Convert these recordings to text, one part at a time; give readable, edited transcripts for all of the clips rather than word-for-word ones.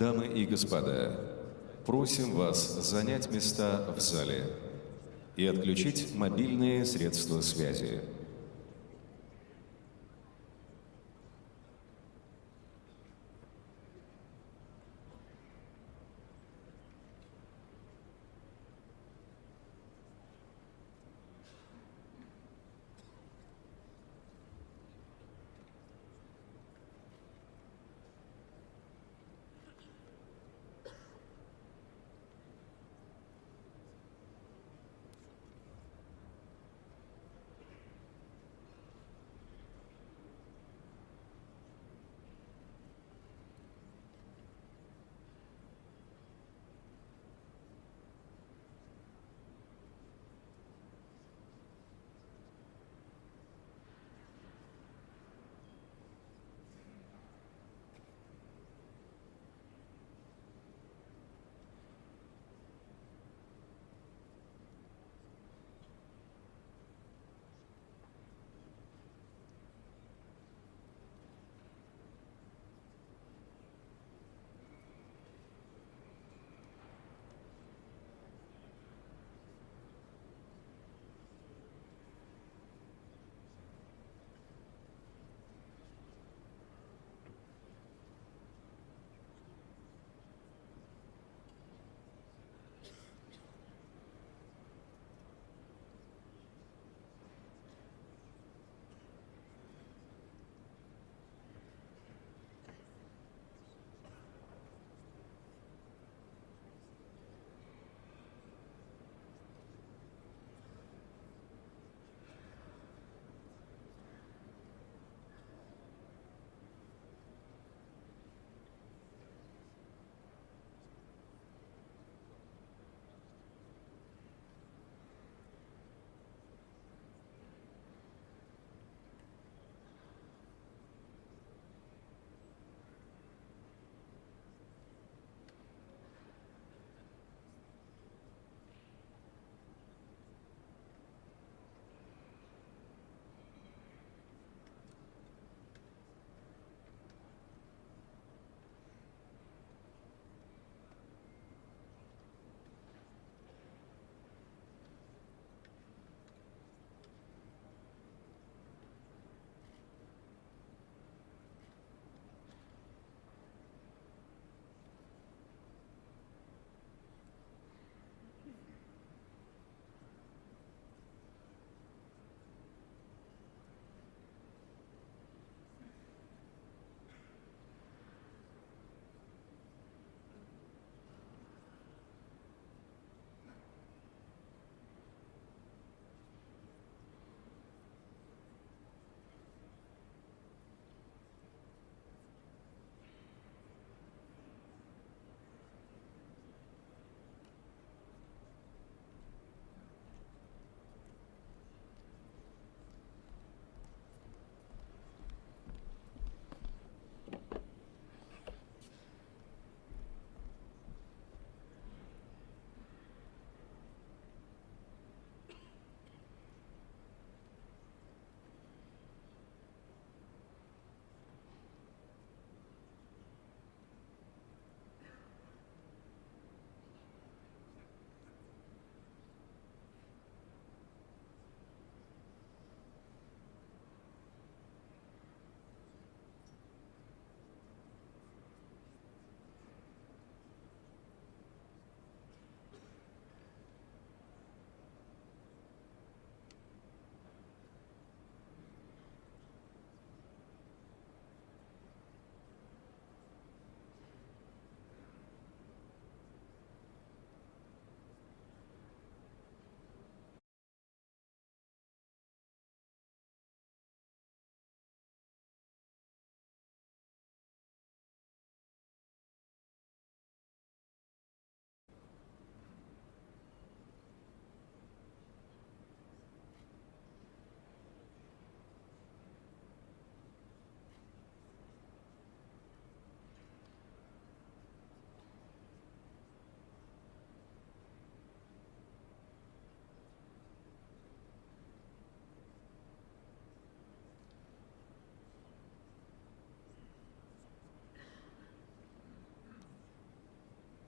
Дамы и господа, просим вас занять места в зале и отключить мобильные средства связи.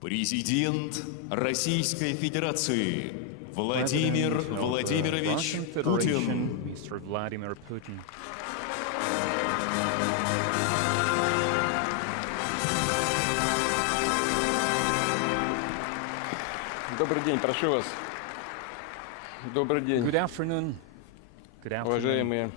Президент Российской Федерации Владимир Владимирович Путин. Mr. Vladimir Putin. Добрый день, прошу вас. Добрый день, Good afternoon. уважаемые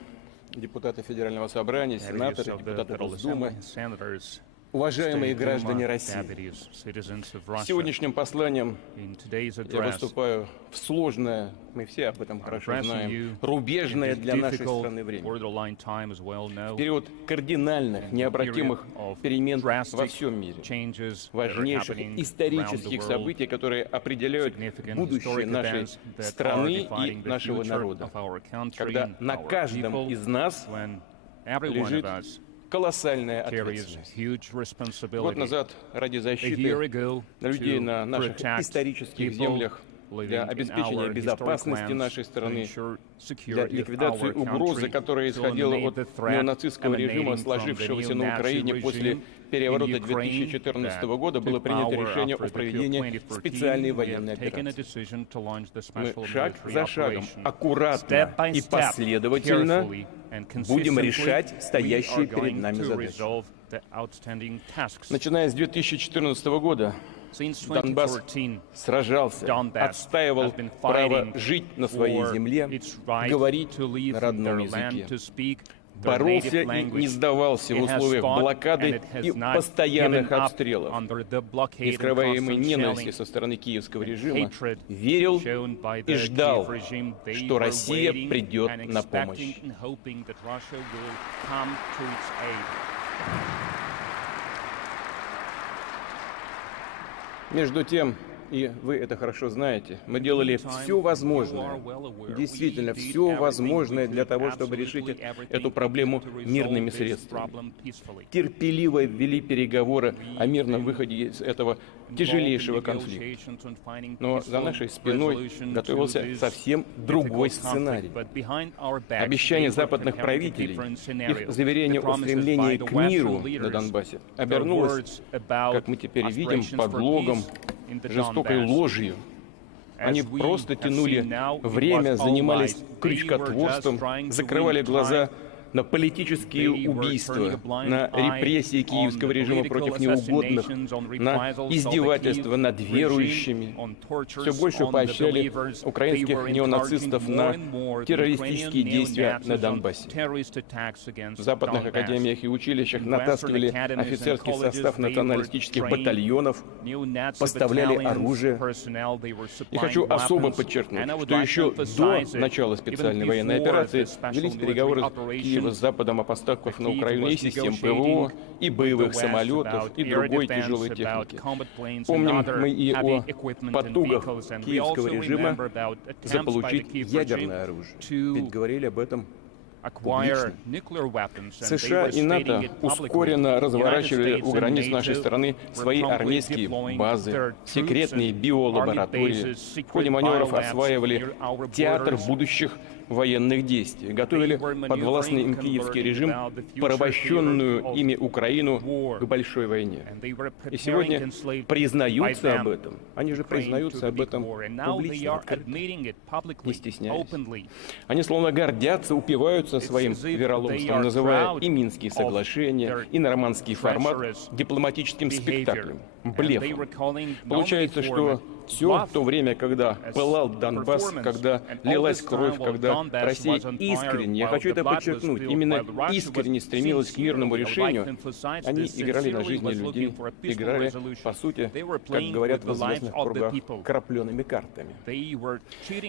депутаты Федерального собрания, сенаторы, депутаты Госдумы, Senators, уважаемые State граждане Duma России. deputies, citizens of Russia. Сегодняшним посланием In today's я address, выступаю в сложное, мы все об этом хорошо addressing знаем, you рубежное in для нашей difficult страны время. borderline time as well В know, период кардинальных, необратимых of перемен во drastic всем мире. changes that are Важнейших happening around исторических the world, событий, которые определяют significant будущее historic нашей events that are страны и defining the нашего future народа. of our country Когда and на our каждом people, из нас when every one лежит of us колоссальная carries ответственность. huge Год responsibility. назад ради A year защиты ago, людей to на наших protect исторических people землях, living для in обеспечения our безопасности historic lands, нашей to страны, ensure для security of ликвидации our угрозы, country, которая to исходила eliminate от the threat неонацистского режима, emanating from the сложившегося на neo-Nazi Украине после regime переворота in Ukraine 2014 that года, было took принято power решение after о the coup проведении 2014. специальной We военной have taken a операции. decision to launch the Мы special шаг military за шагом, operation. аккуратно Step by и step, последовательно carefully and будем consistently, решать we стоящие are перед going нами to задачи. resolve the outstanding tasks. Начиная с 2014 года Since Донбасс 2014, сражался, Donbass отстаивал has been право fighting жить на своей for земле, its right говорить to live на in родном their land, языке. to speak their Боролся native и language. не сдавался в It has условиях fought, and блокады it has и not постоянных given up обстрелов. under the blockade and Нескрываемой constant ненависти shelling со стороны киевского and режима, hatred верил shown by и the ждал, Kiev regime. They что were Россия waiting придет and на помощь. expecting and hoping that Russia will come to its aid. Между тем, и вы это хорошо знаете, мы делали все возможное, действительно все возможное для того, чтобы решить эту проблему мирными средствами. Терпеливо вели переговоры о мирном выходе из этого тяжелейшего конфликта. Но за нашей спиной готовился совсем другой сценарий. Обещания западных правителей, их заверение о стремлении к миру на Донбассе обернулось, как мы теперь видим, подлогом, жестокой ложью. Они просто тянули время, занимались крючкотворством, закрывали глаза на политические убийства, на репрессии киевского режима против неугодных, на издевательства над верующими. Все больше поощряли украинских неонацистов на террористические действия на Донбассе. В западных академиях и училищах натаскивали офицерский состав националистических батальонов, поставляли оружие. И хочу особо подчеркнуть, что еще до начала специальной военной операции велись переговоры Киева с Западом о поставках на Украину и систем ПВО, и боевых самолетов, и другой тяжелой техники. Помним мы и о потугах киевского режима заполучить ядерное оружие. Ведь говорили об этом публично. США и НАТО ускоренно разворачивали у границ нашей страны свои армейские базы, секретные биолаборатории. В ходе маневров осваивали театр будущих военных действий, готовили подвластный им киевский режим, порабощенную ими Украину к большой войне. И сегодня признаются об этом. Они же признаются об этом публично, открыто, не стесняясь. Они словно гордятся, упиваются своим вероломством, называя и Минские соглашения, и нормандский формат дипломатическим спектаклем, блефом. Получается, что все то время, когда пылал Донбасс, когда лилась кровь, когда Россия искренне, я хочу это подчеркнуть, именно искренне стремилась к мирному решению, они играли на жизни людей, играли, по сути, как говорят в известных кругах, крапленными картами.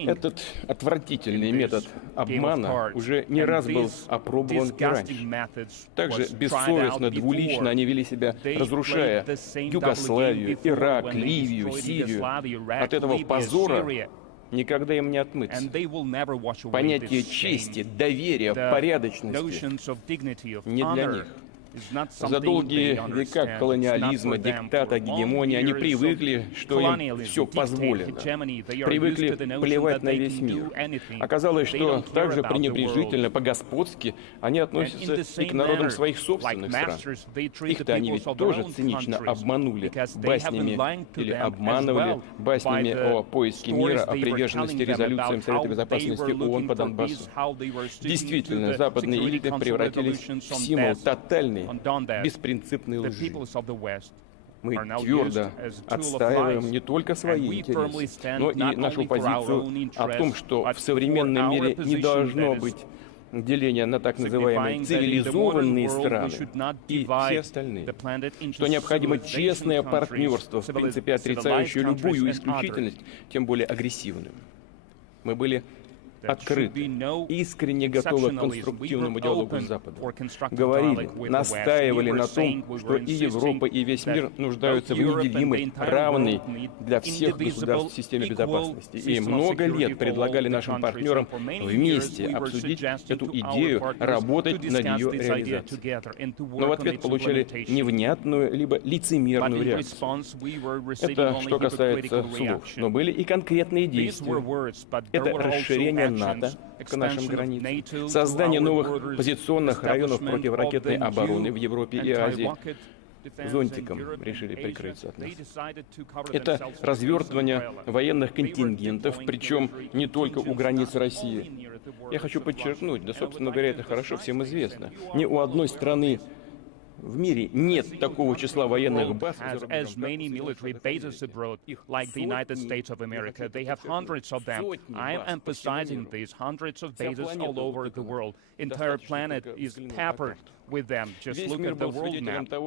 Этот отвратительный метод обмана уже не раз был опробован и раньше. Также бессовестно, двулично они вели себя, разрушая Югославию, Ирак, Ливию, Сирию. От этого позора никогда им не отмыться. Понятие чести, доверия, порядочности не для них. За долгие века колониализма, диктата, гегемонии они привыкли, что им все позволено. Привыкли плевать на весь мир. Оказалось, что также пренебрежительно, по-господски они относятся и к народам своих собственных стран. Их-то они ведь тоже цинично обманули баснями или обманывали баснями о поиске мира, о приверженности резолюциям Совета Безопасности ООН по Донбассу. Действительно, западные элиты превратились в символ тотальной, беспринципной лжи. Мы твердо отстаиваем не только свои интересы, но и нашу позицию о том, что в современном мире не должно быть деления на так называемые цивилизованные страны и все остальные, что необходимо честное партнерство, в принципе отрицающее любую исключительность, тем более агрессивную. Мы были открыты, искренне готовы к конструктивному диалогу с Западом. Говорили, настаивали на том, что и Европа, и весь мир нуждаются в неделимой, равной для всех государств системе безопасности. И много лет предлагали нашим партнерам вместе обсудить эту идею, работать над ее реализацией. Но в ответ получали невнятную, либо лицемерную реакцию. Это что касается слов. Но были и конкретные действия. Это расширение НАТО к нашим границам, создание новых позиционных районов противоракетной обороны в Европе и Азии. Зонтиком решили прикрыться от нас. Это развертывание военных контингентов, причем не только у границ России. Я хочу подчеркнуть, да, собственно говоря, это хорошо всем известно. Ни у одной страны в мире нет такого числа военных баз, as many military bases abroad, like the United States of America. They have hundreds of them. I'm emphasizing these hundreds of bases all over the world. Entire planet is peppered with them. Just look at the world map. The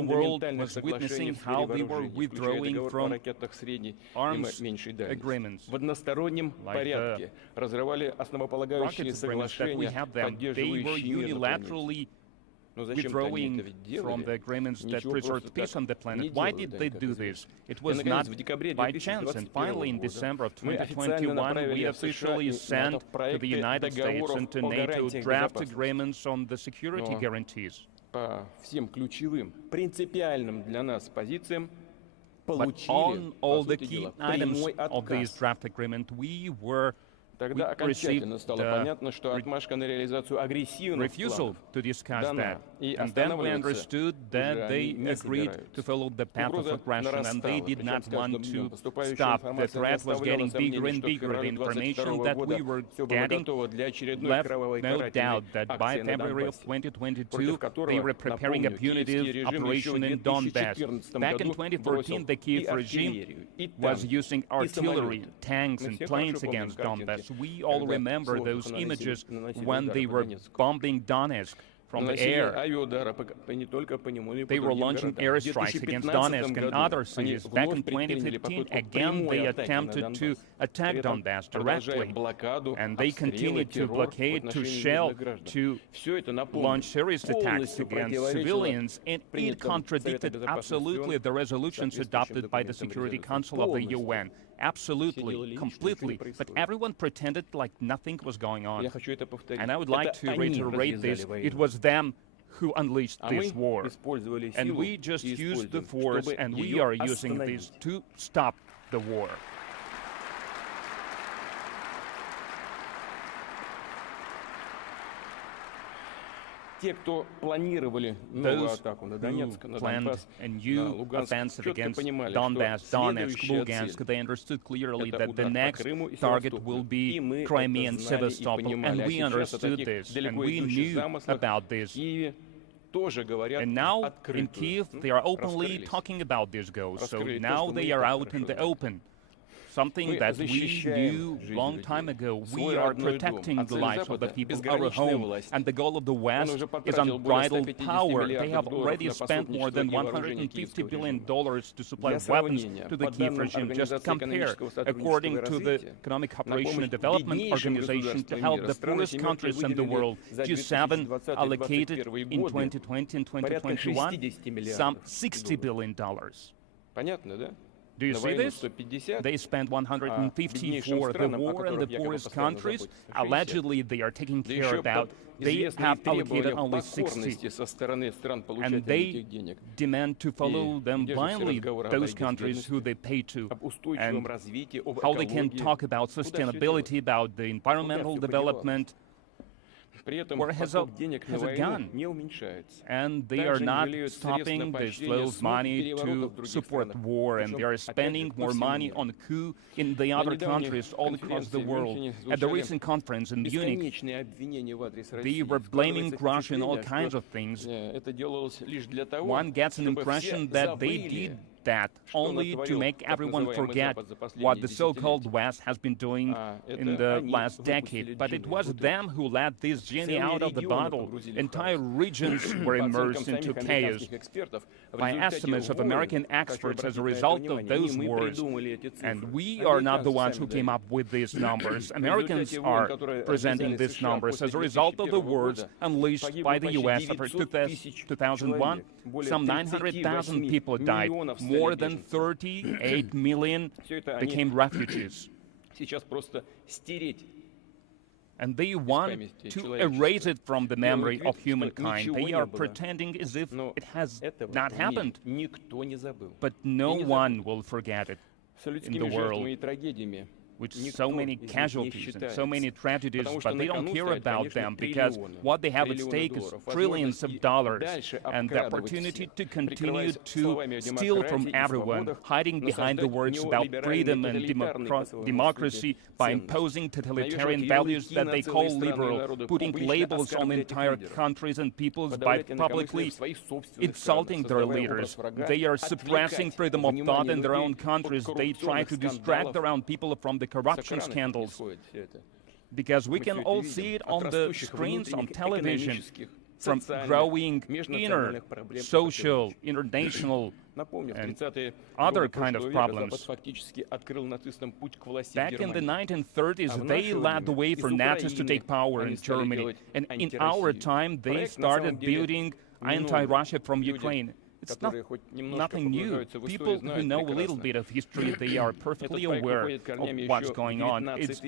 world was witnessing how they were withdrawing from arms agreements, в одностороннем порядке разрывали основополагающие соглашения, поддерживающие мир на планете. withdrawing from the agreements that preserved peace on the planet. Why did they do this? It was not by chance. And finally, in December of 2021, we officially sent to the United States and to NATO draft agreements on the security guarantees. По всем ключевым, принципиальным для нас позициям But on all the key items of this draft agreement, we Тогда окончательно стало понятно, что отмашка на реализацию агрессивных планов дана, и останавливаться they agreed to follow the path of aggression, and they did not want to stop. The threat was getting bigger and bigger. The information that we were getting left no doubt that by February of 2022, they were preparing a punitive operation in Donbass. Back in 2014, the Kiev regime was using artillery, tanks, and planes against Donbass. We all remember those images when they were bombing Donetsk from the air. They were launching airstrikes against Donetsk and other cities. Back in 2015, again, they attempted to attack Donbass directly. And they continued to blockade, to shell, to launch serious attacks against civilians. And it contradicted absolutely the resolutions adopted by the Security Council of the UN. Absolutely, completely. But everyone pretended like nothing was going on. And I would like to reiterate this. It was them who unleashed this war. And we just used the force, and we are using this to stop the war. Те, кто планировали новую атаку на Донецк, на Донбасс, на Луганск, четко понимали, что следующая цель — they understood clearly that the удар по next Крыму и target Севастополю. will be И мы Crimea это and знали и Sevastopol, понимали. and А we сейчас о understood таких this, and далеко we идущих knew замыслах about в this. Киеве тоже говорят And now in открытую. Kiev, they are openly talking about this goal. So now they are out in the open. Something that we knew a long time ago. We are protecting the lives of the people, our home. And the goal of the West is unbridled power. They have already spent more than $150 billion to supply weapons to the Kiev regime. Just compare, according to the Economic Cooperation and Development Organization, to help the poorest countries in the world, G7 allocated in 2020 and 2021 some $60 billion. Понятно, да? Do you see this? They spend 150 for the war in the poorest countries. Allegedly, they are taking care about. They have allocated only 60. And they demand to follow them blindly, those countries who they pay to. And how they can talk about sustainability, about the environmental development, where has it gone? And they are not stopping the flow of money to support war, and they are spending more money on coup in the other countries all across the world. At the recent conference in Munich, they were blaming Russia in all kinds of things. One gets an impression that they did that only to make everyone forget what the so-called West has been doing in the last decade. But it was them who let this genie out of the bottle. Entire regions were immersed into chaos. By estimates of American experts as a result of those wars, and we are not the ones who came up with these numbers. Americans are presenting these numbers as a result of the wars unleashed by the U.S. after 2001. Some 900,000 people died. More than 38 million became refugees. And they want to erase it from the memory of humankind. They are pretending as if it has not happened. But no one will forget it in the world, with so many casualties and so many tragedies, but they don't care about them because what they have at stake is trillions of dollars and the opportunity to continue to steal from everyone, hiding behind the words about freedom and democracy by imposing totalitarian values that they call liberal, putting labels on entire countries and peoples by publicly insulting their leaders. They are suppressing freedom of thought in their own countries. They try to distract their own people from the corruption scandals, because we can all see it on the screens, on television, from growing inner, social, international, and other kind of problems. Back in the 1930s, they led the way for Nazis to take power in Germany, and in our time, they started building anti-Russia from Ukraine. It's nothing new. People who know a little bit of history, they are perfectly aware of what's going on. It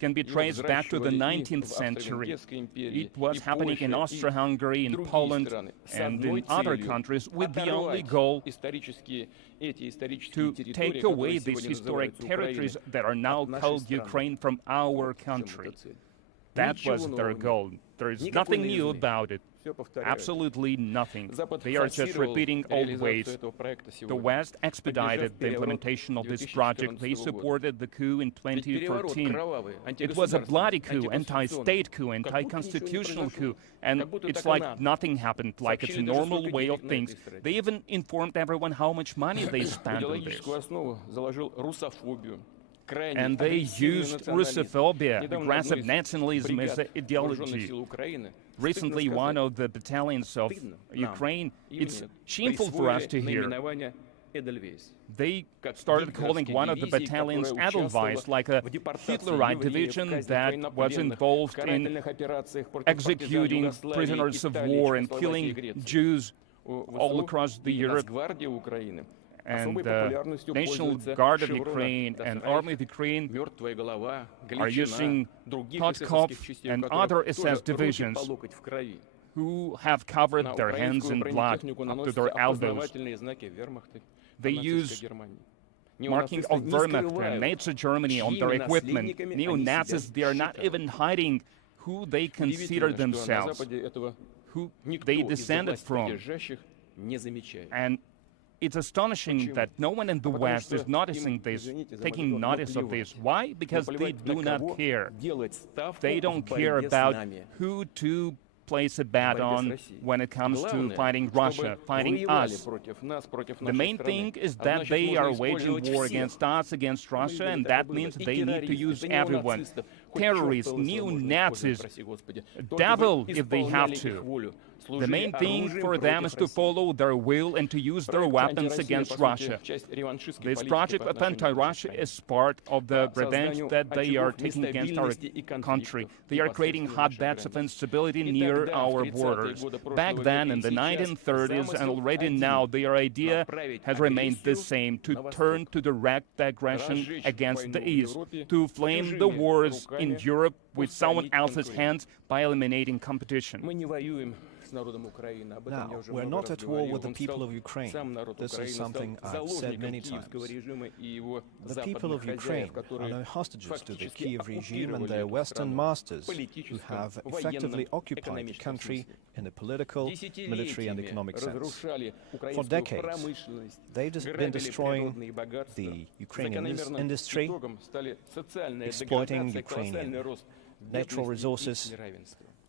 can be traced back to the 19th century. It was happening in Austria-Hungary, in Poland, and in other countries with the only goal to take away these historic territories that are now called Ukraine from our country. That was their goal. There is nothing new about it. Absolutely nothing. They are just repeating old ways. The West expedited the implementation of this project. They supported the coup in 2014. It was a bloody coup, anti-state coup, anti-constitutional coup, and it's like nothing happened, like it's a normal way of things. They even informed everyone how much money they spent on this. And they used Russophobia, aggressive nationalism as an ideology. Recently, one of the battalions of Ukraine, it's shameful for us to hear, they started calling one of the battalions Edelweiss, like a Hitlerite division that was involved in executing prisoners of war and killing Jews all across Europe. And the National Guard of Ukraine and Army of Ukraine are using Podkop and other SS divisions who have covered their hands in blood up to their elbows. They use marking of Wehrmacht and Nazi Germany on their equipment. Neo-Nazis, they are not even hiding who they consider themselves, who they descended from. And it's astonishing that no one in the West is noticing this, taking notice of this. Why? Because they do not care. They don't care about who to place a bet on when it comes to fighting Russia, fighting us. The main thing is that they are waging war against us, against Russia, and that means they need to use everyone. Terrorists, neo-Nazis, devil if they have to. The main thing for them is to follow their will and to use their weapons against Russia. This project of anti-Russia is part of the revenge that they are taking against our country. They are creating hotbeds of instability near our borders. Back then, in the 1930s, and already now, their idea has remained the same, to turn to direct aggression against the East, to flame the wars in Europe with someone else's hands by eliminating competition. Now, we're not at war with the people of Ukraine. This is something I've said many times. The people of Ukraine are no hostages to the Kiev regime and their Western masters, who have effectively occupied the country in a political, military and economic sense. For decades, they've been destroying the Ukrainian industry, exploiting Ukrainian natural resources,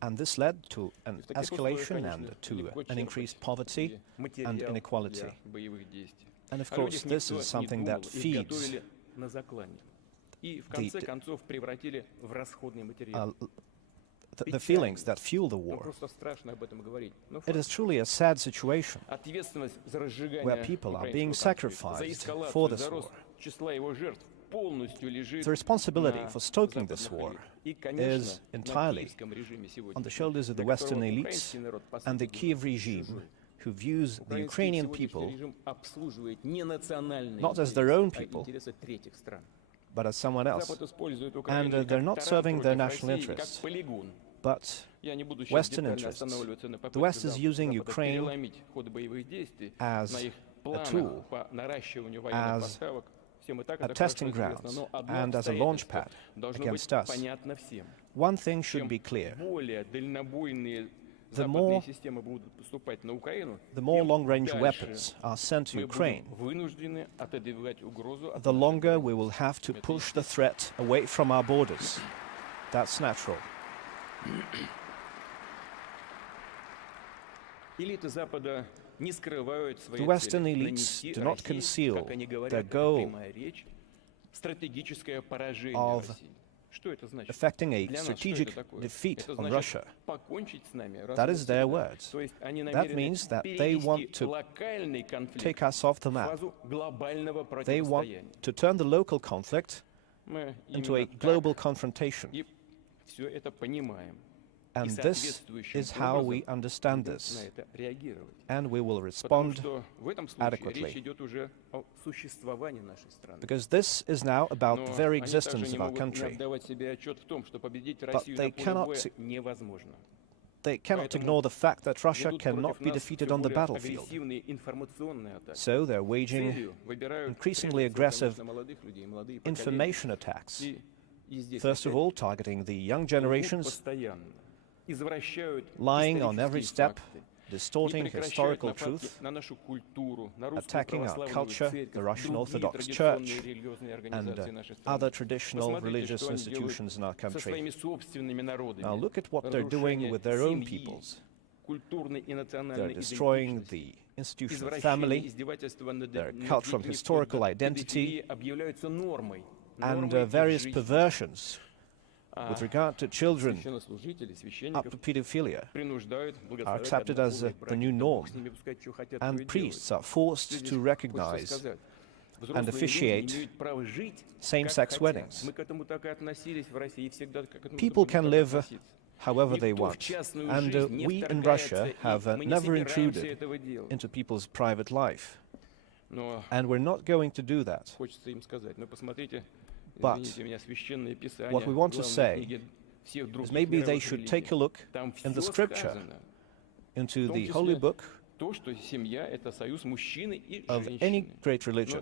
and this led to an escalation and to an increased poverty and inequality. And of course, this is something that feeds the feelings that fuel the war. It is truly a sad situation where people are being sacrificed for this war. The responsibility for stoking this war is entirely on the shoulders of the Western elites and the Kiev regime, who views the Ukrainian people not as their own people, but as someone else. And they're not serving their national interests, but Western interests. The West is using Ukraine as a tool, as a testing ground, and as a launch pad against us. One thing should be clear. The more long-range weapons are sent to Ukraine, the longer we will have to push the threat away from our borders. That's natural. The Western elites do not conceal their goal of effecting a strategic defeat on Russia. That is their words. That means that they want to take us off the map. They want to turn the local conflict into a global confrontation. And this is how we understand this, and we will respond adequately. Because this is now about the very existence of our country. But they cannot ignore the fact that Russia cannot be defeated on the battlefield. So they're waging increasingly aggressive information attacks, first of all targeting the young generations, lying on every step, distorting historical truth, attacking our culture, the Russian Orthodox Church, and other traditional religious institutions in our country. Now look at what they're doing with their own peoples. They're destroying the institution of family, their cultural and historical identity, and various perversions with regard to children up to pedophilia are accepted as the new norm, and priests are forced to recognize and officiate same-sex weddings. People can live however they want, and we in Russia have never intruded into people's private life, and we're not going to do that. But what we want to say is maybe they should take a look in the scripture, into the holy book of any great religion.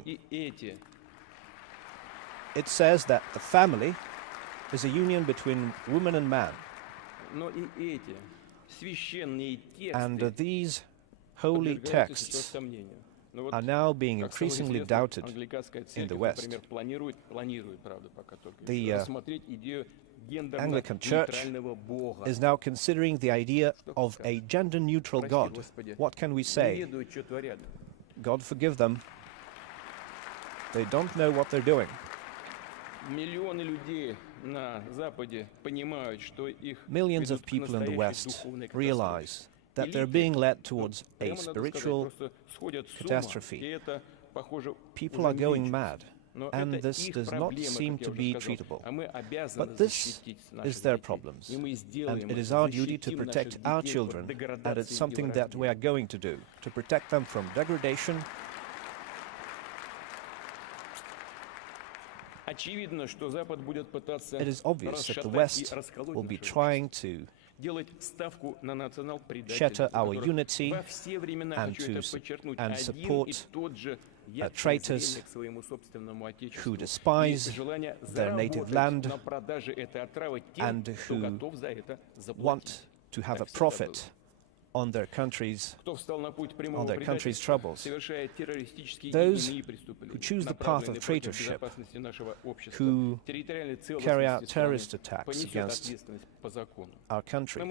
It says that the family is a union between woman and man. And these holy texts are now being increasingly doubted in the West. The Anglican Church is now considering the idea of a gender-neutral God. What can we say? God forgive them. They don't know what they're doing. Millions of people in the West realize that they're being led towards a spiritual catastrophe. People are going mad, and this does not seem to be treatable. But this is their problems, and it is our duty to protect our children, and it's something that we are going to do, to protect them from degradation. It is obvious that the West will be trying to shatter our unity and support traitors who despise their native land and who want to have a profit on their country's troubles. Those who choose the path of traitorship, who carry out terrorist attacks against our country,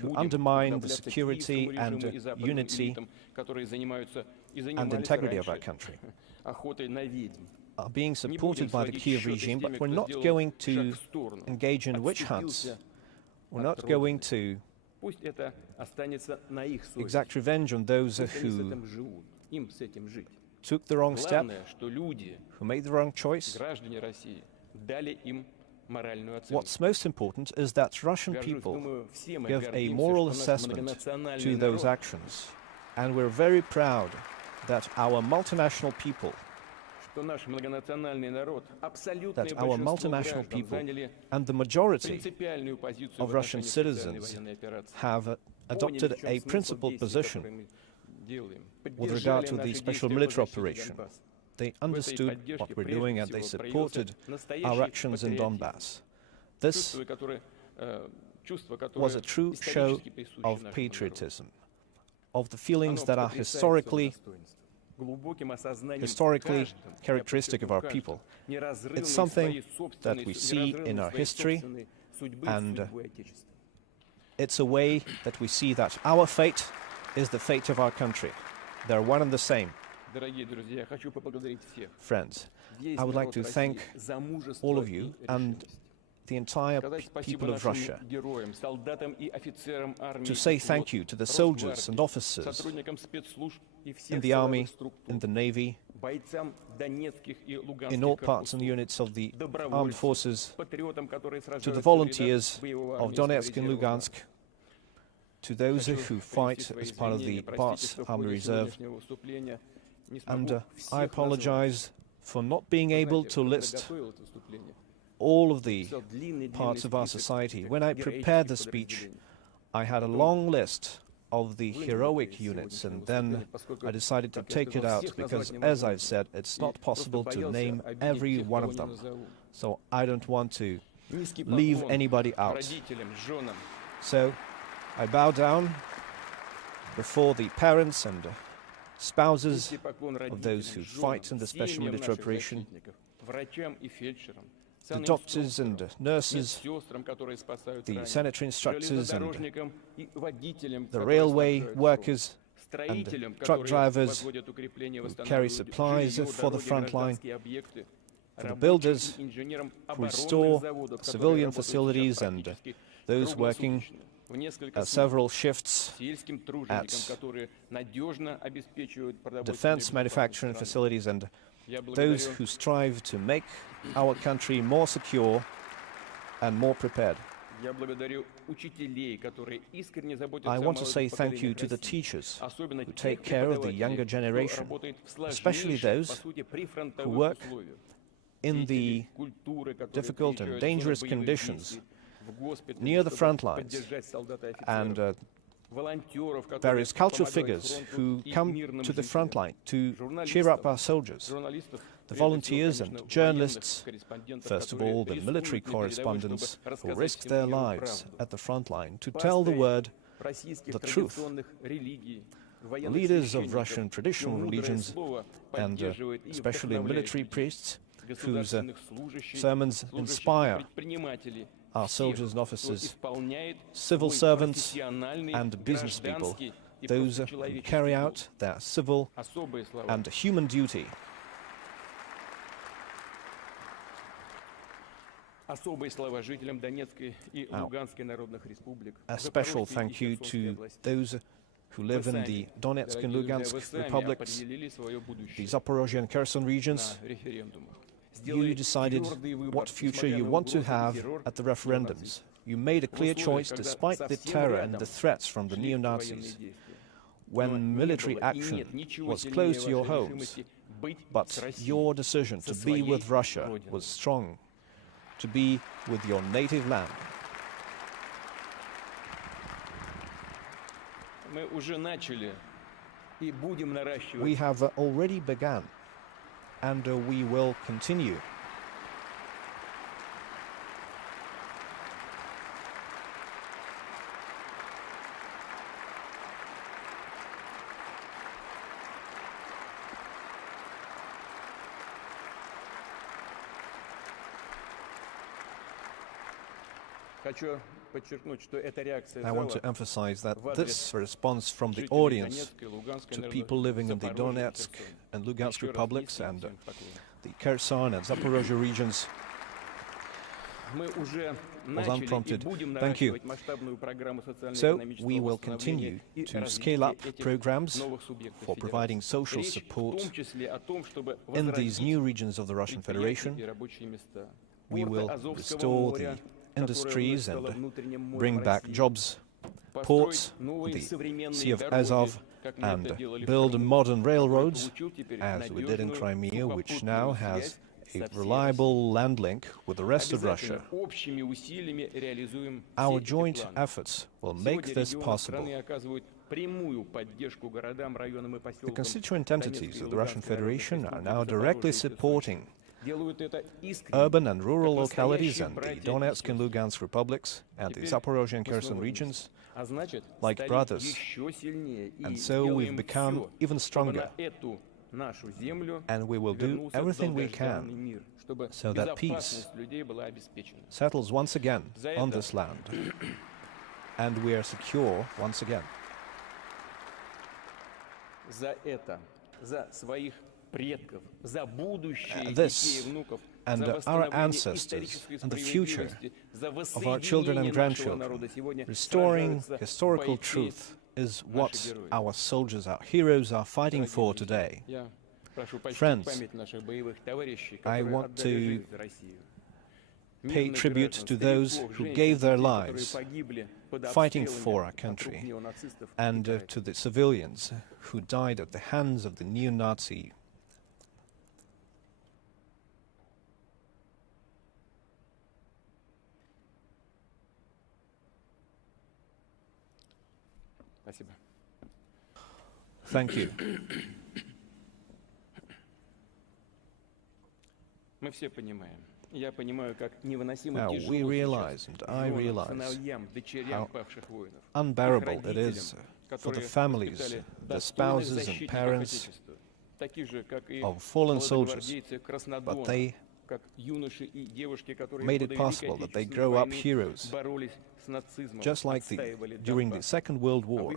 who undermine the security and unity and integrity of our country, are being supported by the Kiev regime, but we're not going to engage in witch hunts. We're not going to exact revenge on those who took the wrong step, who made the wrong choice. What's most important is that Russian people give a moral assessment to those actions. And we're very proud that our multinational people and the majority of Russian citizens have adopted a principled position with regard to the special military operation. They understood what we're doing and they supported our actions in Donbass. This was a true show of patriotism, of the feelings that are historically characteristic of our people. It's something that we see in our history, and it's a way that we see that our fate is the fate of our country. They're one and the same. Friends, I would like to thank all of you and the entire people of Russia, to say thank you to the soldiers and officers in the army, in the navy, in all parts and units of the armed forces, to the volunteers of Donetsk and Lugansk, to those who fight as part of the Parts Army Reserve. And I apologize for not being able to list all of the parts of our society. When I prepared the speech, I had a long list of the heroic units, and then I decided to take it out because, as I've said, it's not possible to name every one of them. So I don't want to leave anybody out. So I bow down before the parents and spouses of those who fight in the special military operation, the doctors and nurses, the sanitary instructors and the railway workers and truck drivers who carry supplies for the front line, for the builders who restore civilian facilities and those working several shifts at defense manufacturing facilities, and those who strive to make our country more secure and more prepared. I want to say thank you to the teachers who take care of the younger generation, especially those who work in the difficult and dangerous conditions near the front lines, and various cultural figures who come to the front line to cheer up our soldiers, the volunteers and journalists, first of all the military correspondents who risk their lives at the front line to tell the word, the truth, the leaders of Russian traditional religions, and especially military priests whose sermons inspire our soldiers and officers, civil servants and business people, those who carry out their civil and human duty. A special thank you to those who live in the Donetsk and Lugansk republics, the Zaporozhye and Kherson regions. You decided what future you want to have at the referendums. You made a clear choice despite the terror and the threats from the neo-Nazis. When military action was close to your homes, but your decision to be with Russia was strong, to be with your native land. We have already begun, and we will continue. I want to emphasize that this response from the audience to people living in the Donetsk and Lugansk republics and the Kherson and Zaporozhye regions was unprompted. Thank you. So we will continue to scale up programs for providing social support in these new regions of the Russian Federation. We will restore the industries and bring back jobs, ports, the Sea of Azov, and build modern railroads, as we did in Crimea, which now has a reliable land link with the rest of Russia. Our joint efforts will make this possible. The constituent entities of the Russian Federation are now directly supporting urban and rural localities and the Donetsk and Lugansk republics and the Zaporozhye and Kherson regions like brothers. And so we've become even stronger. And we will do everything we can so that peace settles once again on this land. And we are secure once again. This and our ancestors and the future of our children and grandchildren, restoring historical truth is what our soldiers, our heroes are fighting for today. Friends, I want to pay tribute to those who gave their lives fighting for our country and to the civilians who died at the hands of the neo-Nazi. Thank you. Now, we realize, and I realize, how unbearable it is for the families, the spouses and parents of fallen soldiers, but they made it possible that they grow up heroes, just like during the Second World War,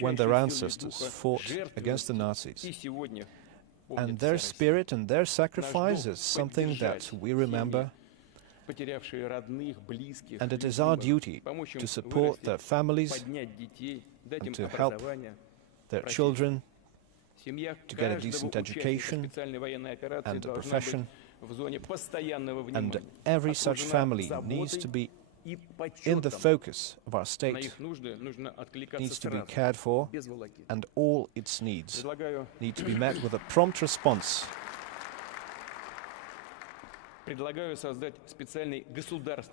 when their ancestors fought against the Nazis. And their spirit and their sacrifice is something that we remember, and it is our duty to support their families and to help their children to get a decent education and a profession. And every such family needs to be in the focus of our state, needs to be cared for, and all its needs need to be met with a prompt response.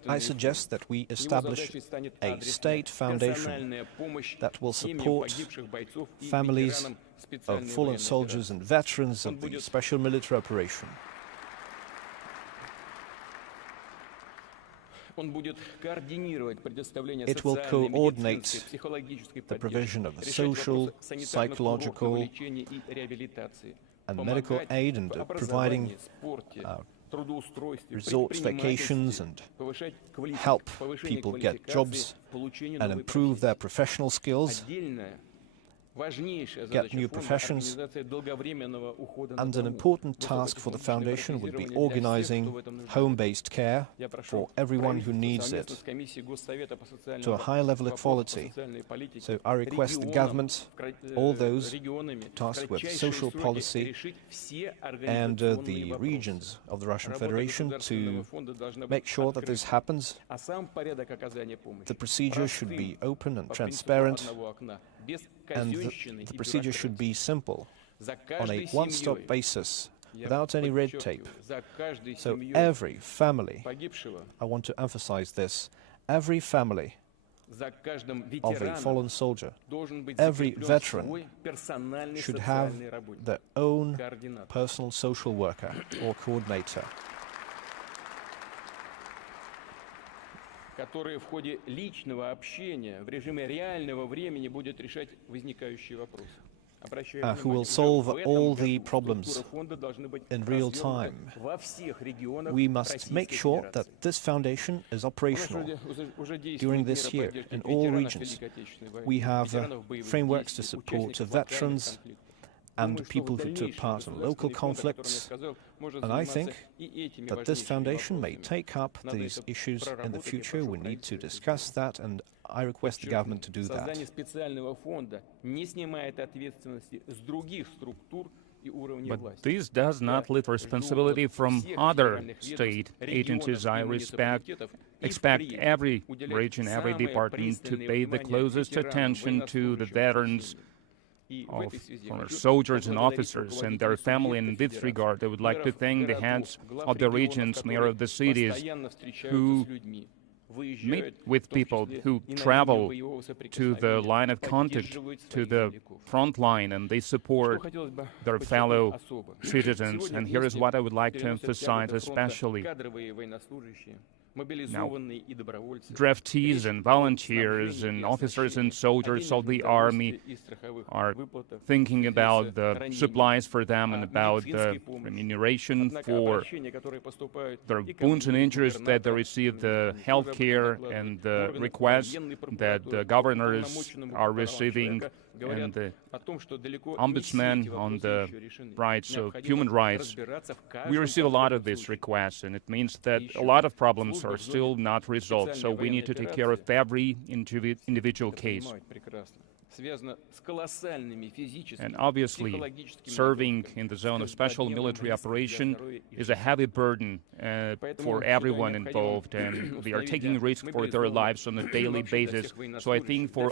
I suggest that we establish a state foundation that will support families of fallen soldiers and veterans of the special military operation. It will coordinate the provision of social, psychological, and medical aid, and providing resorts, vacations, and help people get jobs and improve their professional skills. get new professions, and an important task for the Foundation would be organizing home-based care for everyone who needs it to a higher level of equality. So I request the government, all those tasked with social policy and the regions of the Russian Federation to make sure that this happens. The procedure should be open and transparent, and the procedure should be simple, on a one-stop basis, without any red tape. So every family, I want to emphasize this, every family of a fallen soldier, every veteran should have their own personal social worker or coordinator, который в ходе личного общения в режиме реального времени будет решать возникающие вопросы. who will solve all the problems in real time. We must make sure that this foundation is operational during this year in all regions. We have frameworks to support veterans and people who took part in local conflicts, and I think that this foundation may take up these issues in the future. We need to discuss that, and I request the government to do that. But this does not lift responsibility from other state agencies. I expect every region, every department to pay the closest attention to the veterans of former soldiers and officers and their family. And in this regard, I would like to thank the heads of the regions, mayor of the cities, who meet with people, who travel to the line of contact, to the front line, and they support their fellow citizens. And here is what I would like to emphasize especially. Now, draftees and volunteers and officers and soldiers of the army are thinking about the supplies for them and about the remuneration for their wounds and injuries that they receive, the health care and the requests that the governors are receiving, and the ombudsman on the rights of human rights. We receive a lot of these requests, and it means that a lot of problems are still not resolved, so we need to take care of every individual case. And obviously, serving in the zone of special military operation is a heavy burden for everyone involved, and they are taking risks for their lives on a daily basis. So I think for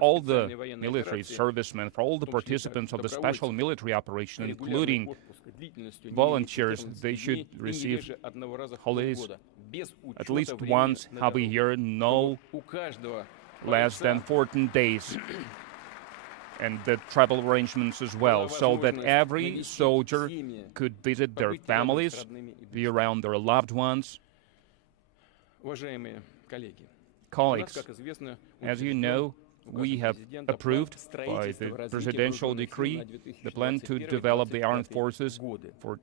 all the military servicemen, for all the participants of the special military operation, including volunteers, they should receive holidays at least once a year, no less than 14 days, and the travel arrangements as well, so that every soldier could visit their families, be around their loved ones. Colleagues, as you know, we have approved by the presidential decree the plan to develop the armed forces for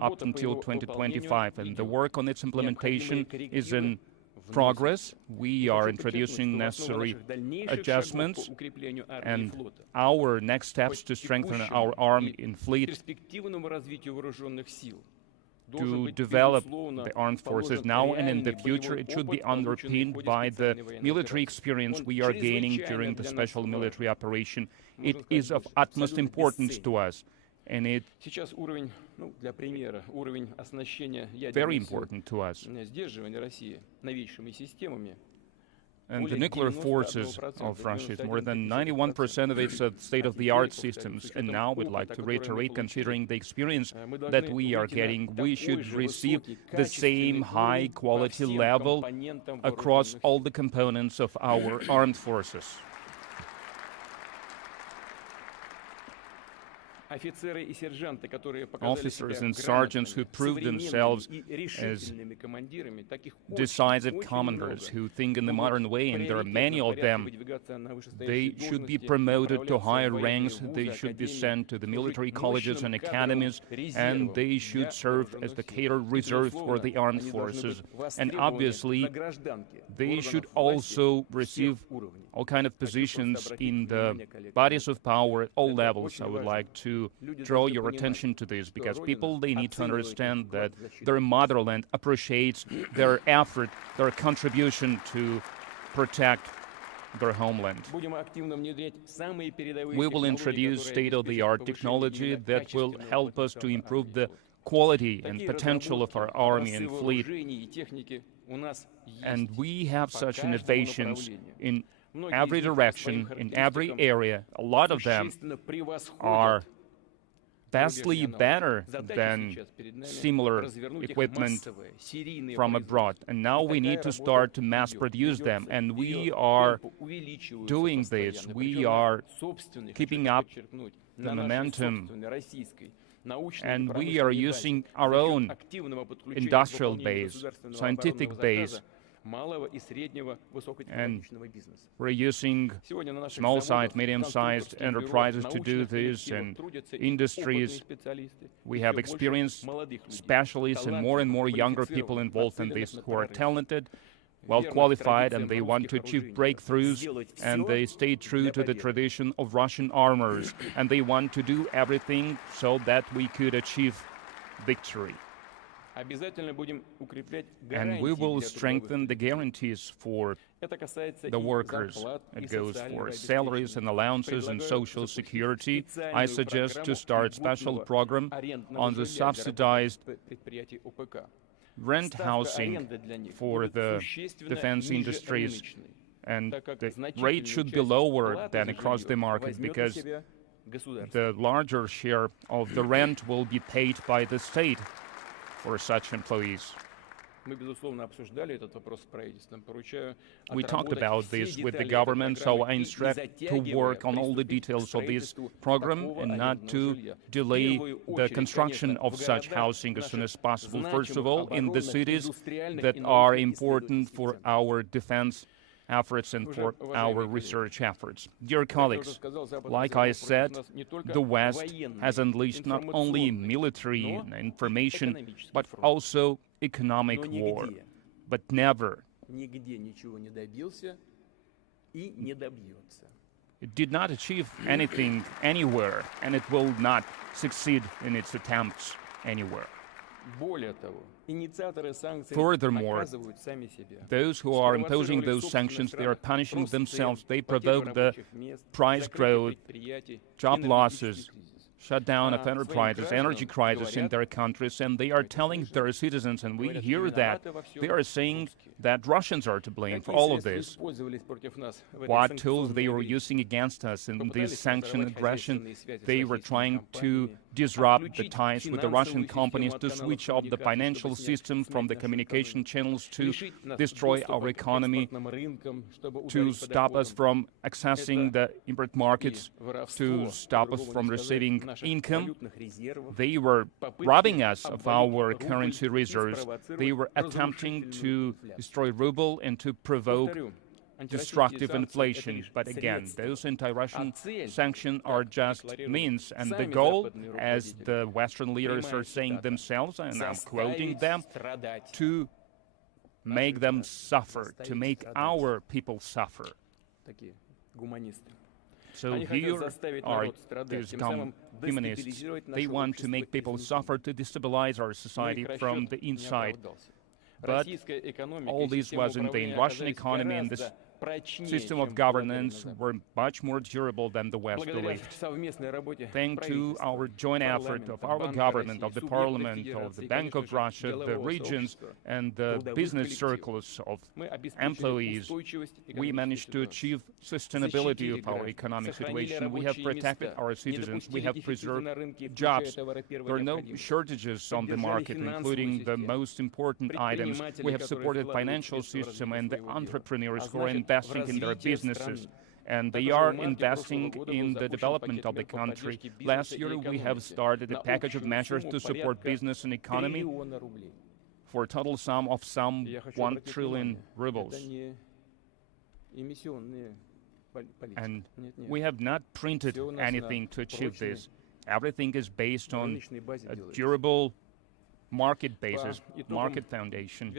up until 2025, and the work on its implementation is in progress. We are introducing necessary adjustments, and our next steps to strengthen our army and fleet, to develop the armed forces now and in the future. It should be underpinned by the military experience we are gaining during the special military operation. It is of utmost importance to us, and it's very important to us. And the nuclear forces of Russia is more than 91% of its state-of-the-art systems. And now we'd like to reiterate, considering the experience that we are getting, we should receive the same high-quality level across all the components of our armed forces. Officers and sergeants who prove themselves as decisive commanders who think in the modern way, and there are many of them, they should be promoted to higher ranks, they should be sent to the military colleges and academies, and they should serve as the catered reserve for the armed forces. And obviously, they should also receive all kind of positions in the bodies of power at all levels. I would like to draw your attention to this, because people, they need to understand that their motherland appreciates their effort, their contribution to protect their homeland. We will introduce state-of-the-art technology that will help us to improve the quality and potential of our army and fleet. And we have such innovations in every direction, in every area. A lot of them are vastly better than similar equipment from abroad. And now we need to start to mass produce them. And we are doing this. We are keeping up the momentum. And we are using our own industrial base, scientific base. And we're using small-sized, medium-sized enterprises to do this, and industries. We have experienced specialists and more younger people involved in this who are talented, well-qualified, and they want to achieve breakthroughs, and they stay true to the tradition of Russian armors, and they want to do everything so that we could achieve victory. And we will strengthen the guarantees for the workers. It goes for salaries and allowances and social security. I suggest to start a special program on the subsidized rent housing for the defense industries. And the rate should be lower than across the market, because the larger share of the rent will be paid by the state for such employees. We talked about this with the government, so I instruct to work on all the details of this program and not to delay the construction of such housing as soon as possible. First of all, in the cities that are important for our defense efforts and for our research efforts. Dear colleagues, like I said, the West has unleashed not only military and information, but also economic war, but never. It did not achieve anything anywhere, and it will not succeed in its attempts anywhere. Furthermore, those who are imposing those sanctions, they are punishing themselves. They provoke the price growth, job losses, shutdown of enterprises, energy crisis in their countries, and they are telling their citizens, and we hear that, they are saying that Russians are to blame for all of this. What tools they were using against us in this sanction aggression? They were trying to disrupt the ties with the Russian companies, to switch off the financial system from the communication channels, to destroy our economy, to stop us from accessing the import markets, to stop us from receiving income. They were robbing us of our currency reserves. They were attempting to destroy ruble and to provoke destructive inflation. But again, those anti-Russian sanctions are just means, and the goal, as the Western leaders are saying themselves, and I'm quoting them, to make them suffer, to make our people suffer. So here are these humanists. They want to make people suffer, to destabilize our society from the inside. But all this was in vain. Russian economy and this system of governance were much more durable than the West believed. Thanks to our joint effort of our government, of the parliament, of the Bank of Russia, the regions, and the business circles of employees, we managed to achieve sustainability of our economic situation. We have protected our citizens. We have preserved jobs. There are no shortages on the market, including the most important items. We have supported financial system and the entrepreneurs who are investing in their businesses, and they are investing in the development of the country. Last year, we have started a package of measures to support business and economy for a total sum of some 1 trillion rubles. And we have not printed anything to achieve this. Everything is based on a durable market basis, market foundation.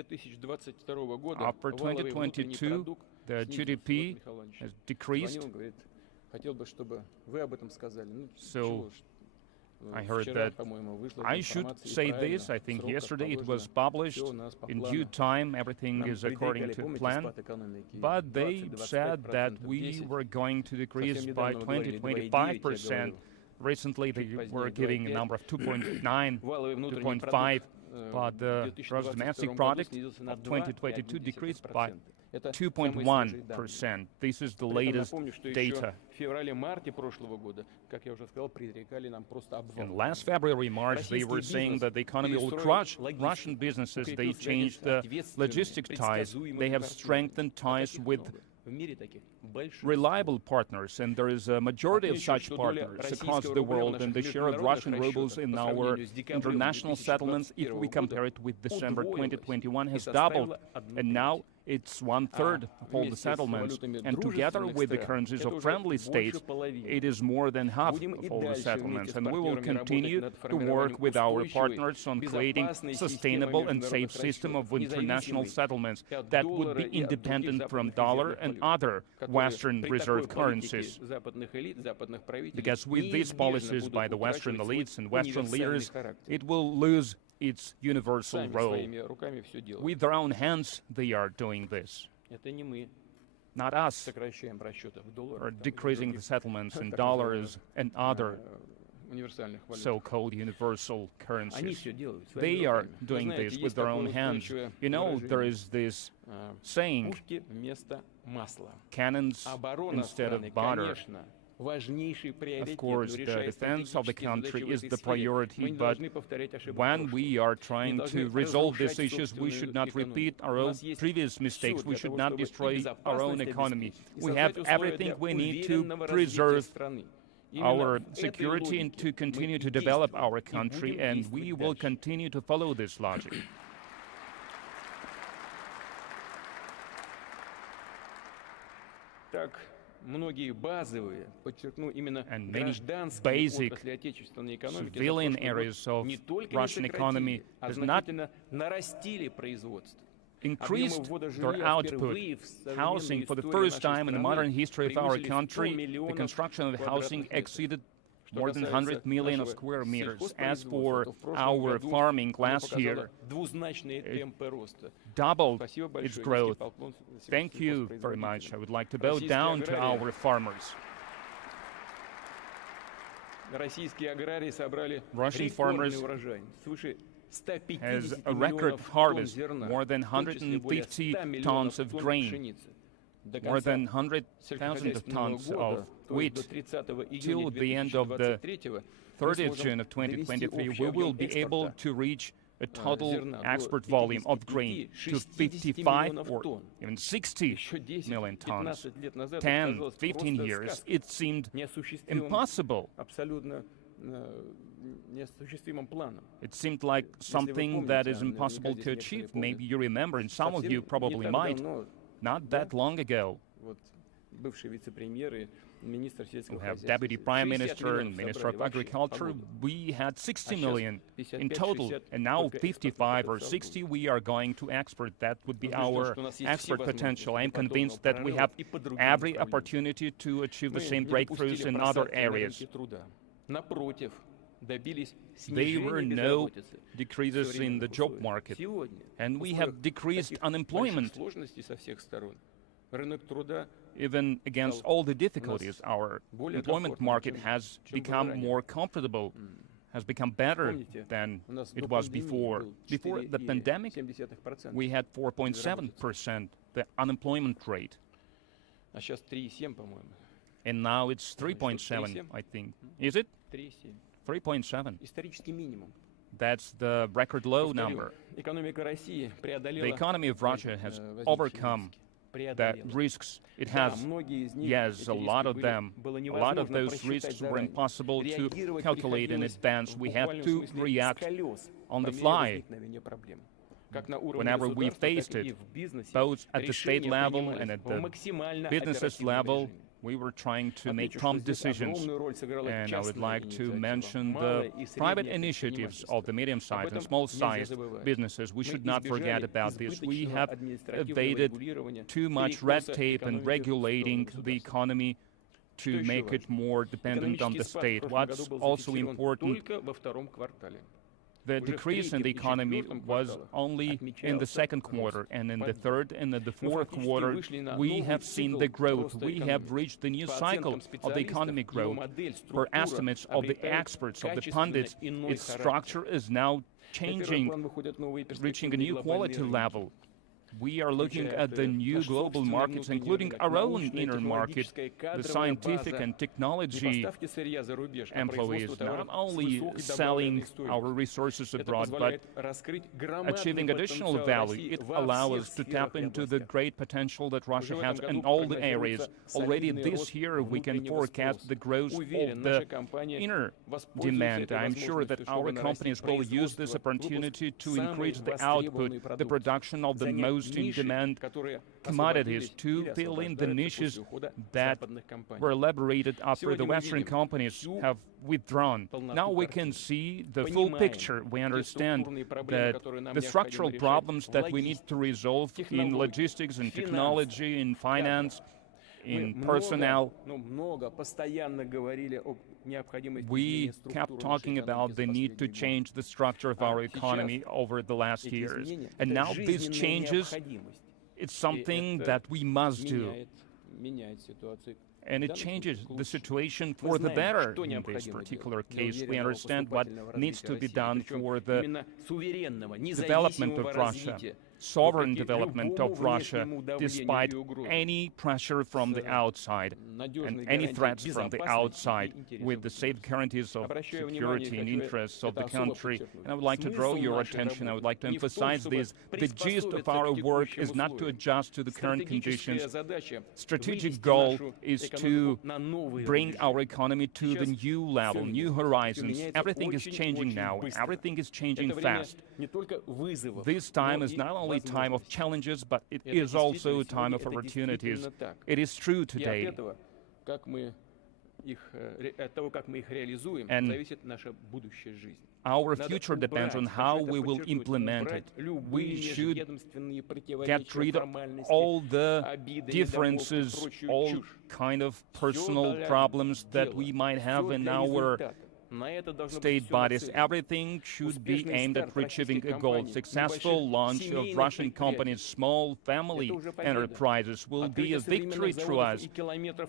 After 2022, The GDP has decreased. So I heard that I should say this. I think yesterday it was published. In due time, everything is according to plan. But they said that we were going to decrease by 20-25%. Recently, they were giving a number of 2.9, 2.5, but the gross domestic product of 2022 decreased by 2.1%. This is the latest data. In last February, March, they were saying that the economy will crush Russian businesses. They changed the logistic ties. They have strengthened ties with reliable partners, and there is a majority of such partners across the world, and the share of Russian rubles in our international settlements, if we compare it with December 2021, has doubled, and now it's 1/3 of all the settlements, and together with the currencies of friendly states, it is more than half of all the settlements, and we will continue to work with our partners on creating sustainable and safe system of international settlements that would be independent from dollar and other Western reserve currencies. Because with these policies by the Western elites and Western leaders, it will lose its universal role. With their own hands, they are doing this. Not us. Or decreasing the settlements in dollars and other so-called universal currencies. They are doing this with their own hands. You know, there is this saying, cannons instead of butter. Of course, the defense of the country is the priority, but when we are trying to resolve these issues, we should not repeat our own previous mistakes. We should not destroy our own economy. We have everything we need to preserve our security and to continue to develop our country, and we will continue to follow this logic. And many basic civilian areas of Russian economy has not increased their output. Housing, for the first time in the modern history of our country, the construction of housing exceeded more than 100 million of square meters. As for our farming last year, it doubled its growth. Thank you very much. I would like to bow down to our farmers. Russian farmers has a record harvest, more than 150 tons of grain, more than 100,000 tons of wheat. Till the end of the 30th June of 2023, we will be able to reach a total export volume of grain to 55 or even 60 million tons. 10, 15 years, it seemed impossible. It seemed like something that is impossible to achieve. Maybe you remember, and some of you probably might, not that long ago. We have Deputy Prime Minister and Minister of Agriculture. We had 60 million in total, and now 55 or 60 we are going to export. That would be our export potential. I am convinced that we have every opportunity to achieve the same breakthroughs in other areas. There were no decreases in the job market, and we have decreased unemployment. Even against all the difficulties, our employment market has become more comfortable, has become better than it was before. Before the pandemic, we had 4.7% the unemployment rate. And now it's 3.7, I think. Is it? 3.7. That's the record low number. The economy of Russia has overcome the risks it has. Yes, a lot of them. A lot of those risks were impossible to calculate in advance. We had to react on the fly whenever we faced it, both at the state level and at the businesses level. we were trying to make prompt decisions. And I would like to mention the private initiatives of the medium-sized and small-sized businesses. We should not forget about this. We have evaded too much red tape and regulating the economy to make it more dependent on the state. What's also important, the decrease in the economy was only in the second quarter, and in the third and in the fourth quarter, we have seen the growth. We have reached the new cycle of the economic growth. Per estimates of the experts, of the pundits, its structure is now changing, reaching a new quality level. We are looking at the new global markets, including our own inner market, the scientific and technology employees, not only selling our resources abroad, but achieving additional value. It allows us to tap into the great potential that Russia has in all the areas. Already this year, we can forecast the growth of the inner demand. I'm sure that our companies will use this opportunity to increase the output, the production of the most in-demand commodities, to fill in the niches that were elaborated after the Western companies have withdrawn. Now we can see the full picture. We understand that the structural problems that we need to resolve in logistics, in technology, in finance, in personnel. We kept talking about the need to change the structure of our economy over the last years. And now these changes, it's something that we must do. And it changes the situation for the better in this particular case. We understand what needs to be done for the development of Russia, sovereign development of Russia, despite any pressure from the outside and any threats from the outside, with the safe guarantees of security and interests of the country. And I would like to draw your attention, I would like to emphasize this: the gist of our work is not to adjust to the current conditions. Strategic goal is to bring our economy to the new level, new horizons. Everything is changing now, everything is changing fast. This time is not only time of challenges, but it is also a time of opportunities. It is true today. And our future depends on how we will implement it. We should get rid of all the differences, all kind of personal problems that we might have in our state bodies. Everything should be aimed at achieving a goal. Successful launch of Russian companies, small family enterprises, will be a victory to us.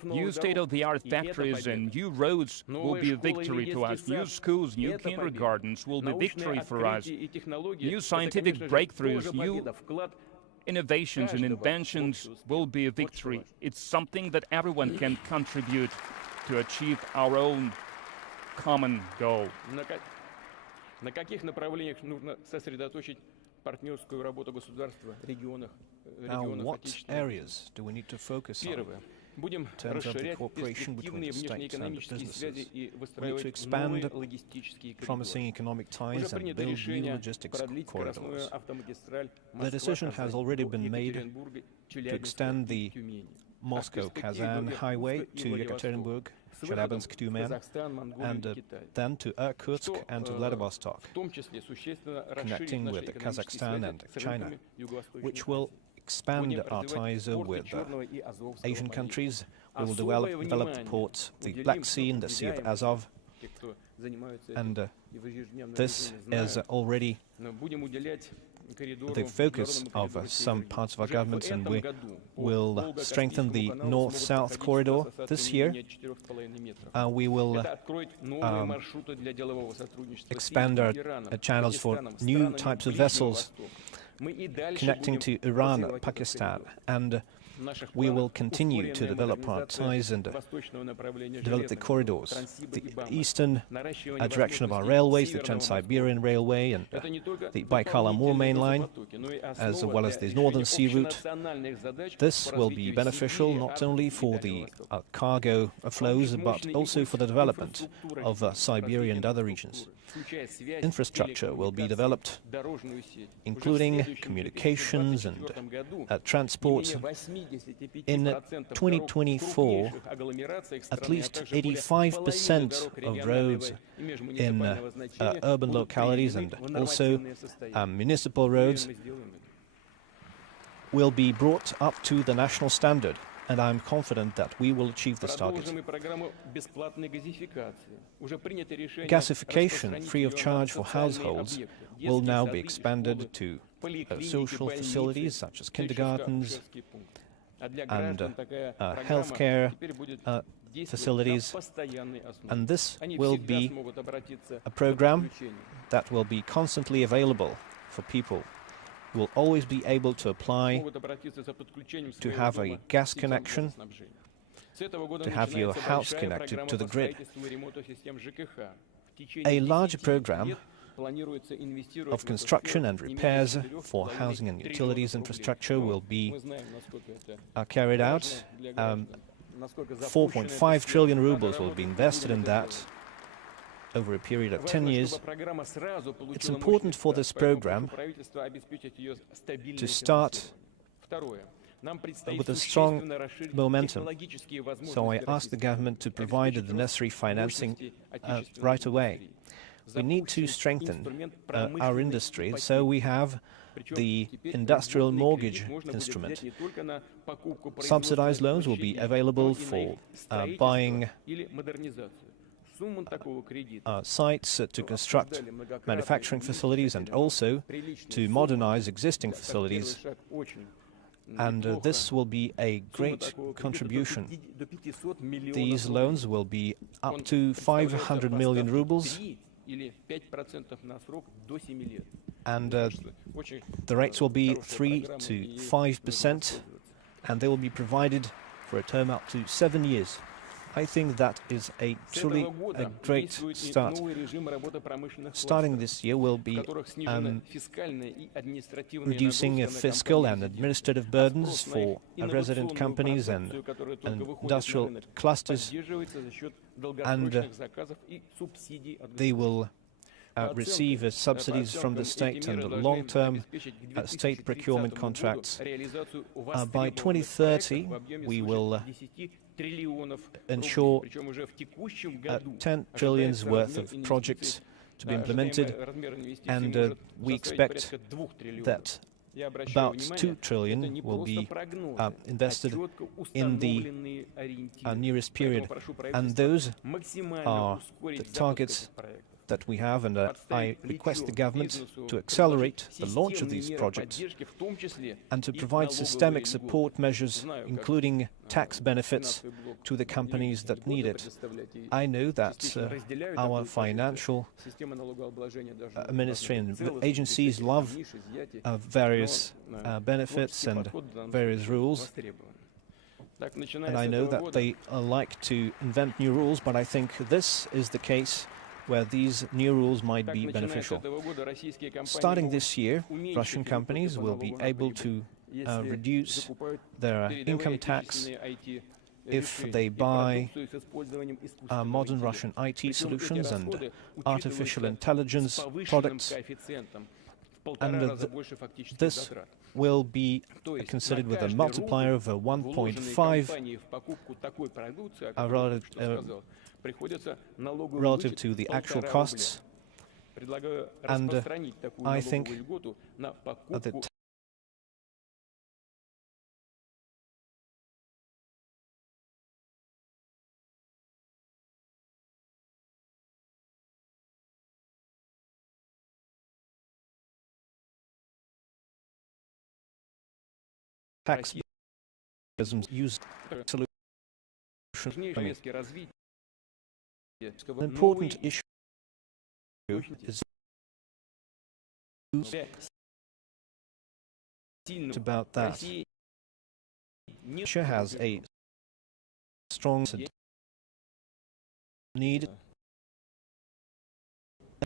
New state-of-the-art factories and new roads will be a victory to us. New schools, new kindergartens will be victory for us. New scientific breakthroughs, new innovations and inventions will be a victory. It's something that everyone can contribute to achieve our own common goal. На каких направлениях нужно сосредоточить партнерскую работу государства, регионах, what areas do we need to focus on? In terms of the cooperation between the states and the businesses, we need to expand promising economic ties and build new logistics corridors. The decision has already been made to extend the Moscow-Kazan highway to Yekaterinburg, Chelyabinsk-Tyumen, and then to Irkutsk and to Vladivostok, connecting with Kazakhstan and China, which will expand our ties with Asian countries. We will develop the ports, the Black Sea and the Sea of Azov, and this is already the focus of some parts of our governments, and we will strengthen the north-south corridor this year. We will expand our channels for new types of vessels connecting to Iran, Pakistan, and we will continue to develop our ties and develop the corridors, the eastern direction of our railways, the Trans-Siberian Railway and the Baikal-Amur main line, as well as the northern sea route. This will be beneficial not only for the cargo flows, but also for the development of Siberia and other regions. Infrastructure will be developed, including communications and transport. in 2024, at least 85% of roads in urban localities and also municipal roads will be brought up to the national standard, and I'm confident that we will achieve this target. Gasification, free of charge for households, will now be expanded to social facilities such as kindergartens and healthcare facilities, and this will be a program that will be constantly available for people. Will always be able to apply to have a gas connection, to have your house connected to the grid. A larger program of construction and repairs for housing and utilities infrastructure will be carried out. 4.5 trillion rubles will be invested in that over a period of 10 years. It's important for this program to start with a strong momentum. So I ask the government to provide the necessary financing right away. We need to strengthen our industry, so we have the industrial mortgage instrument. Subsidized loans will be available for buying sites to construct manufacturing facilities and also to modernize existing facilities. And this will be a great contribution. These loans will be up to 500 million rubles, and the rates will be 3 to 5%, and they will be provided for a term up to 7 years. I think that is truly a great start. Starting this year, we'll be reducing fiscal and administrative burdens for resident companies and industrial clusters, and they will receive subsidies from the state and long-term state procurement contracts. By 2030, we will ensure 10 trillions worth of projects to be implemented, and we expect that about 2 trillion will be invested in the nearest period. And those are the targets that we have, and I request the government to accelerate the launch of these projects and to provide systemic support measures, including tax benefits, to the companies that need it. I know that our financial ministry and agencies love various benefits and various rules, and I know that they like to invent new rules, but I think this is the case where these new rules might be beneficial. Starting this year, Russian companies will be able to reduce their income tax if they buy modern Russian IT solutions and artificial intelligence products, and this will be considered with a multiplier of 1.5 relative to the actual costs, and I think that tax used solutions. An important issue is about that. Russia has a strong need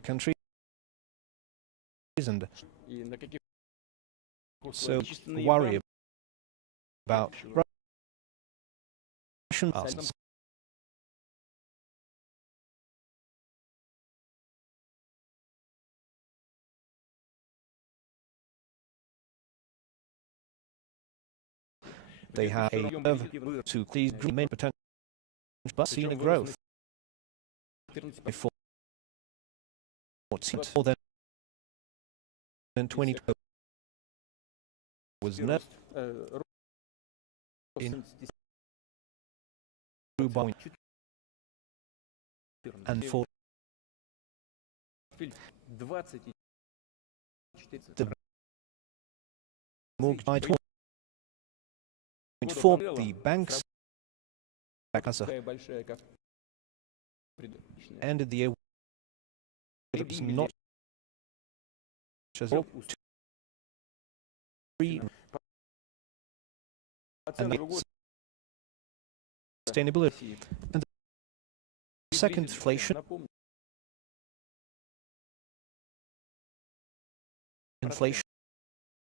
countries, and so worry about Russian assets. They have a curve to these main potential, but seen a growth before more than 2012 was net in and for the mortgage by 4 the banks ended the year with not just 3 and sustainability. And the second inflation of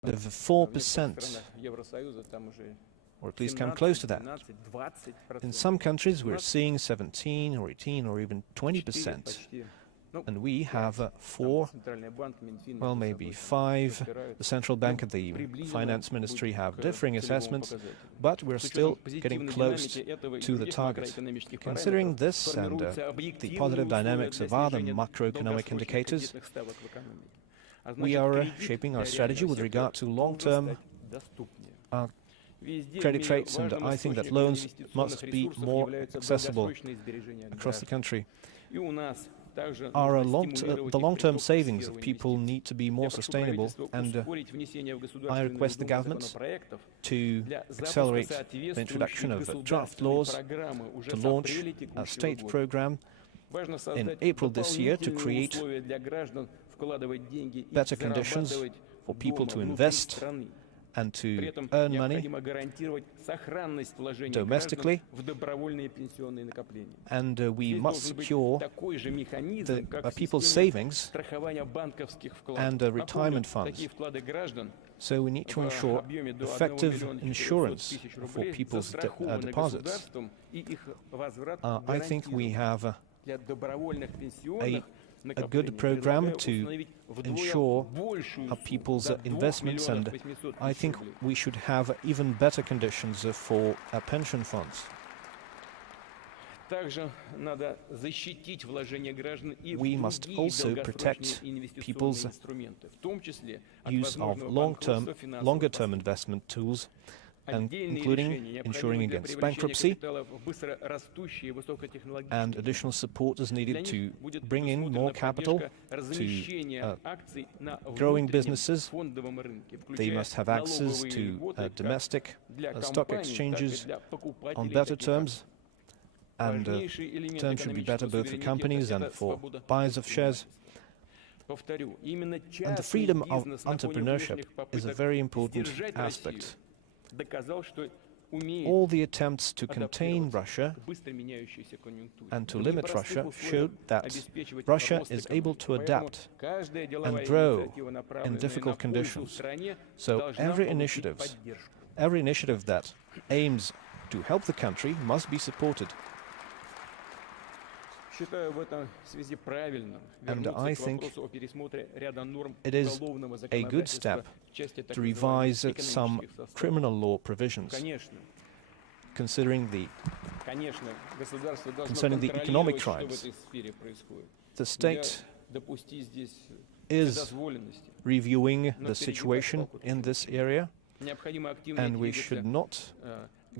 4%, or at least come close to that. In some countries we're seeing 17 or 18 or even 20%, and we have 4, well maybe 5. The central bank and the finance ministry have differing assessments, but we're still getting close to the target. Considering this and the positive dynamics of other macroeconomic indicators, we are shaping our strategy with regard to long-term credit rates, and I think that loans must be more accessible across the country. The long-term savings of people need to be more sustainable, and I request the government to accelerate the introduction of draft laws, to launch a state program in April this year to create better conditions for people to invest and to earn money domestically, and we must secure the people's savings and retirement funds. So we need to ensure effective insurance for people's deposits. I think we have a good program to ensure people's investments, and I think we should have even better conditions for pension funds. We must also protect people's use of longer-term investment tools, and including ensuring against bankruptcy, and additional support is needed to bring in more capital to growing businesses. They must have access to domestic stock exchanges on better terms, and terms should be better both for companies and for buyers of shares. And the freedom of entrepreneurship is a very important aspect. All the attempts to contain Russia and to limit Russia showed that Russia is able to adapt and grow in difficult conditions. So every initiative that aims to help the country must be supported. And I think it is a good step to revise some criminal law provisions concerning the economic crimes. The state is reviewing the situation in this area, and we should not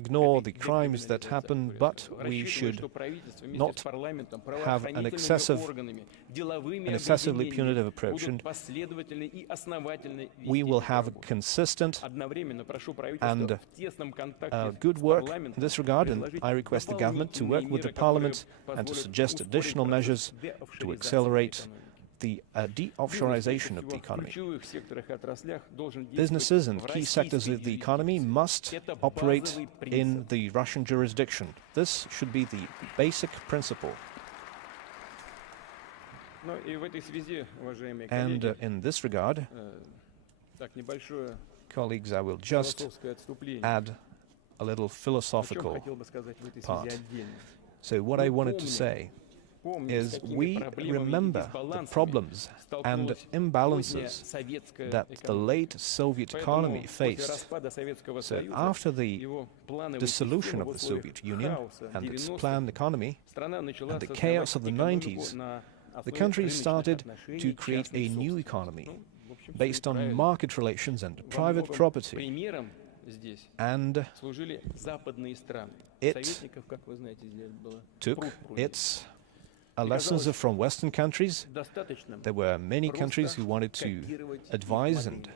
ignore the crimes that happen, but we should not have an excessively punitive approach, and we will have consistent and good work in this regard, and I request the government to work with the parliament and to suggest additional measures to accelerate the de-offshorization of the economy. Businesses and key sectors of the economy must operate in the Russian jurisdiction. This should be the basic principle. And in this regard, colleagues, I will just add a little philosophical part. So what I wanted to say is we remember the problems and imbalances that the late Soviet economy faced. So after the dissolution of the Soviet Union and its planned economy and the chaos of the 90s, the country started to create a new economy based on market relations and private property. And it took its lessons from Western countries. There were many countries who wanted to advise, and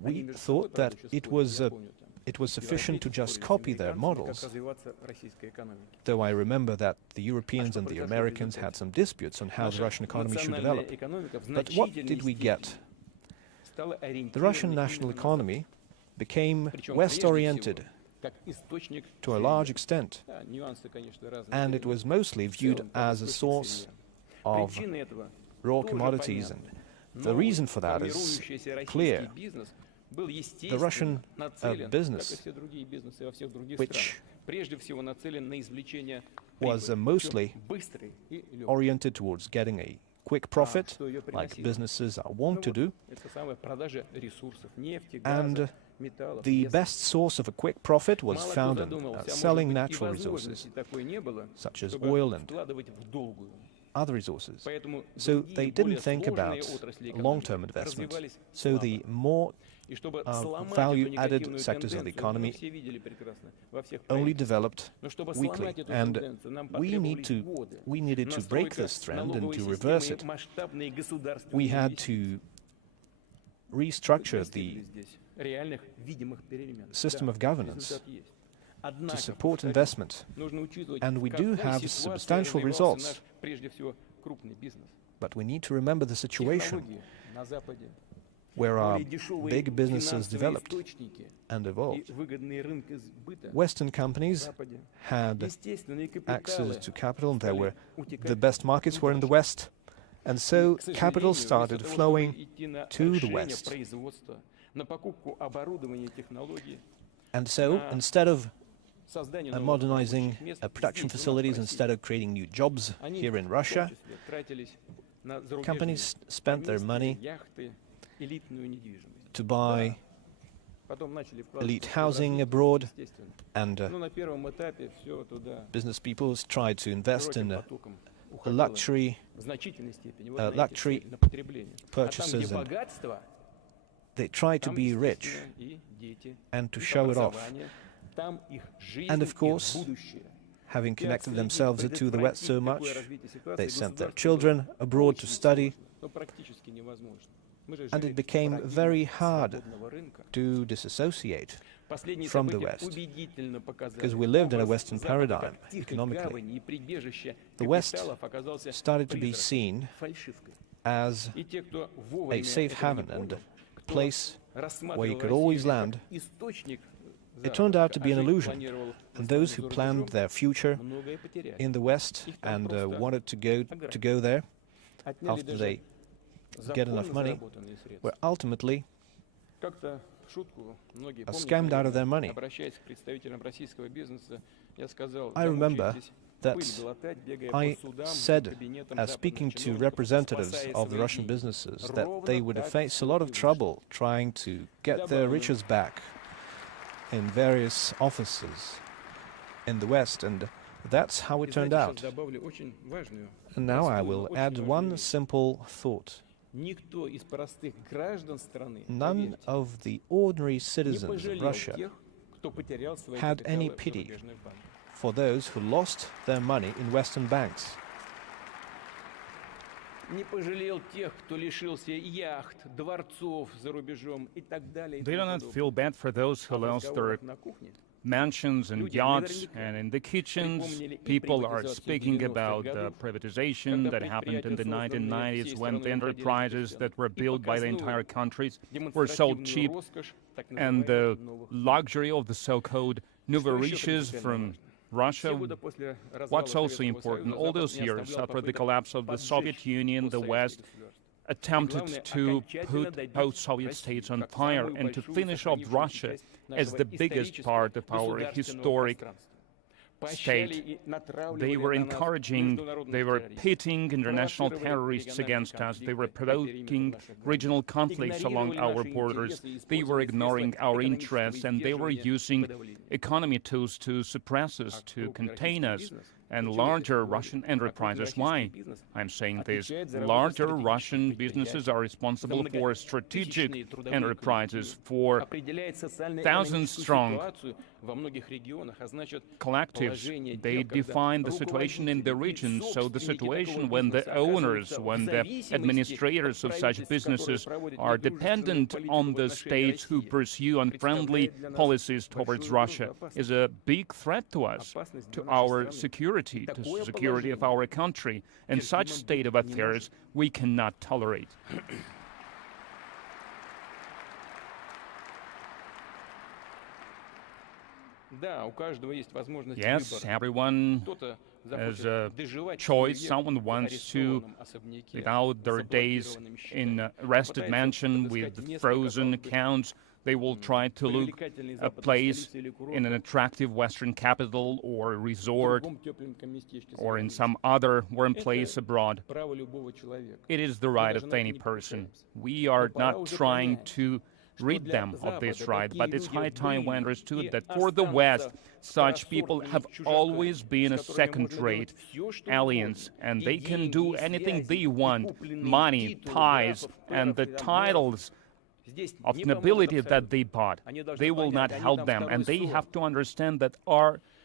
we thought that it was sufficient to just copy their models. Though I remember that the Europeans and the Americans had some disputes on how the Russian economy should develop. But what did we get? The Russian national economy became West-oriented to a large extent, and it was mostly viewed as a source of raw commodities, and the reason for that is clear. The Russian business, which was mostly oriented towards getting a quick profit, like businesses are wont to do, and the best source of a quick profit was found in selling natural resources, such as oil and other resources. So they didn't think about long-term investment. So the more value-added sectors of the economy only developed weakly, and we needed to break this trend and to reverse it. We had to restructure the system of governance to support investment, and we do have substantial results. But we need to remember the situation where our big businesses developed and evolved. Western companies had access to capital, and the best markets were in the West, and so capital started flowing to the West. And so, instead of modernizing production facilities, instead of creating new jobs here in Russia, companies spent their money to buy elite housing abroad, and business people tried to invest in luxury purchases, and they tried to be rich and to show it off. And of course, having connected themselves to the West so much, they sent their children abroad to study, and it became very hard to disassociate from the West, because we lived in a Western paradigm economically. The West started to be seen as a safe haven and a place where you could always land. It turned out to be an illusion, and those who planned their future in the West and wanted to go there after they get enough money were ultimately scammed out of their money. I remember that I said, speaking to representatives of the Russian businesses, that they would face a lot of trouble trying to get their riches back in various offices in the West, and that's how it turned out. And now I will add one simple thought. None of the ordinary citizens of Russia had any pity for those who lost their money in Western banks. They do not feel bad for those who lost their mansions and yachts, and in the kitchens people are speaking about the privatization that happened in the 1990s, when the enterprises that were built by the entire countries were sold cheap, and the luxury of the so-called nouveau riches from Russia. What's also important, all those years after the collapse of the Soviet Union, the West attempted to put post-Soviet states on fire and to finish off Russia as the biggest part of our historic state. They were encouraging, they were pitting international terrorists against us. They were provoking regional conflicts along our borders. They were ignoring our interests, and they were using economy tools to suppress us, to contain us. And larger Russian enterprises. Why? I'm saying this. Larger Russian businesses are responsible for strategic enterprises, for thousands-strong collectives. They define the situation in the region. So the situation when the owners, when the administrators of such businesses are dependent on the states who pursue unfriendly policies towards Russia is a big threat to us, to our security, to the security of our country. And such state of affairs we cannot tolerate. Yes, everyone has a choice. Someone wants to live out their days in a rested mansion with frozen accounts. They will try to look a place in an attractive Western capital or resort or in some other warm place abroad. It is the right of any person. We are not trying to rid them of this right, but it's high time we understood that for the West, such people have always been a second-rate alliance, and they can do anything they want. Money, ties, and the titles of nobility that they bought, they will not help them, and they have to understand that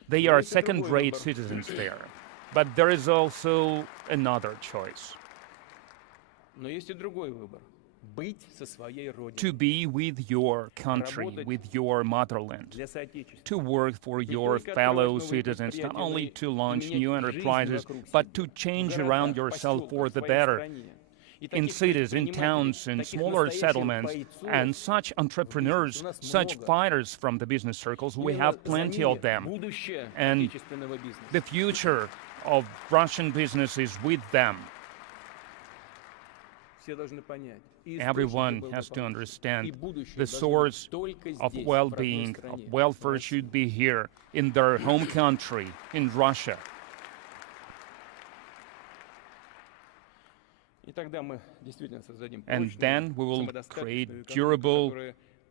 they are second-rate citizens there. But there is also another choice. To be with your country, with your motherland, to work for your fellow citizens, not only to launch new enterprises, but to change around yourself for the better. In cities, in towns, in smaller settlements, and such entrepreneurs, such fighters from the business circles, we have plenty of them. And the future of Russian business is with them. Everyone has to understand the source of well-being, of welfare should be here, in their home country, in Russia. And then we will create durable,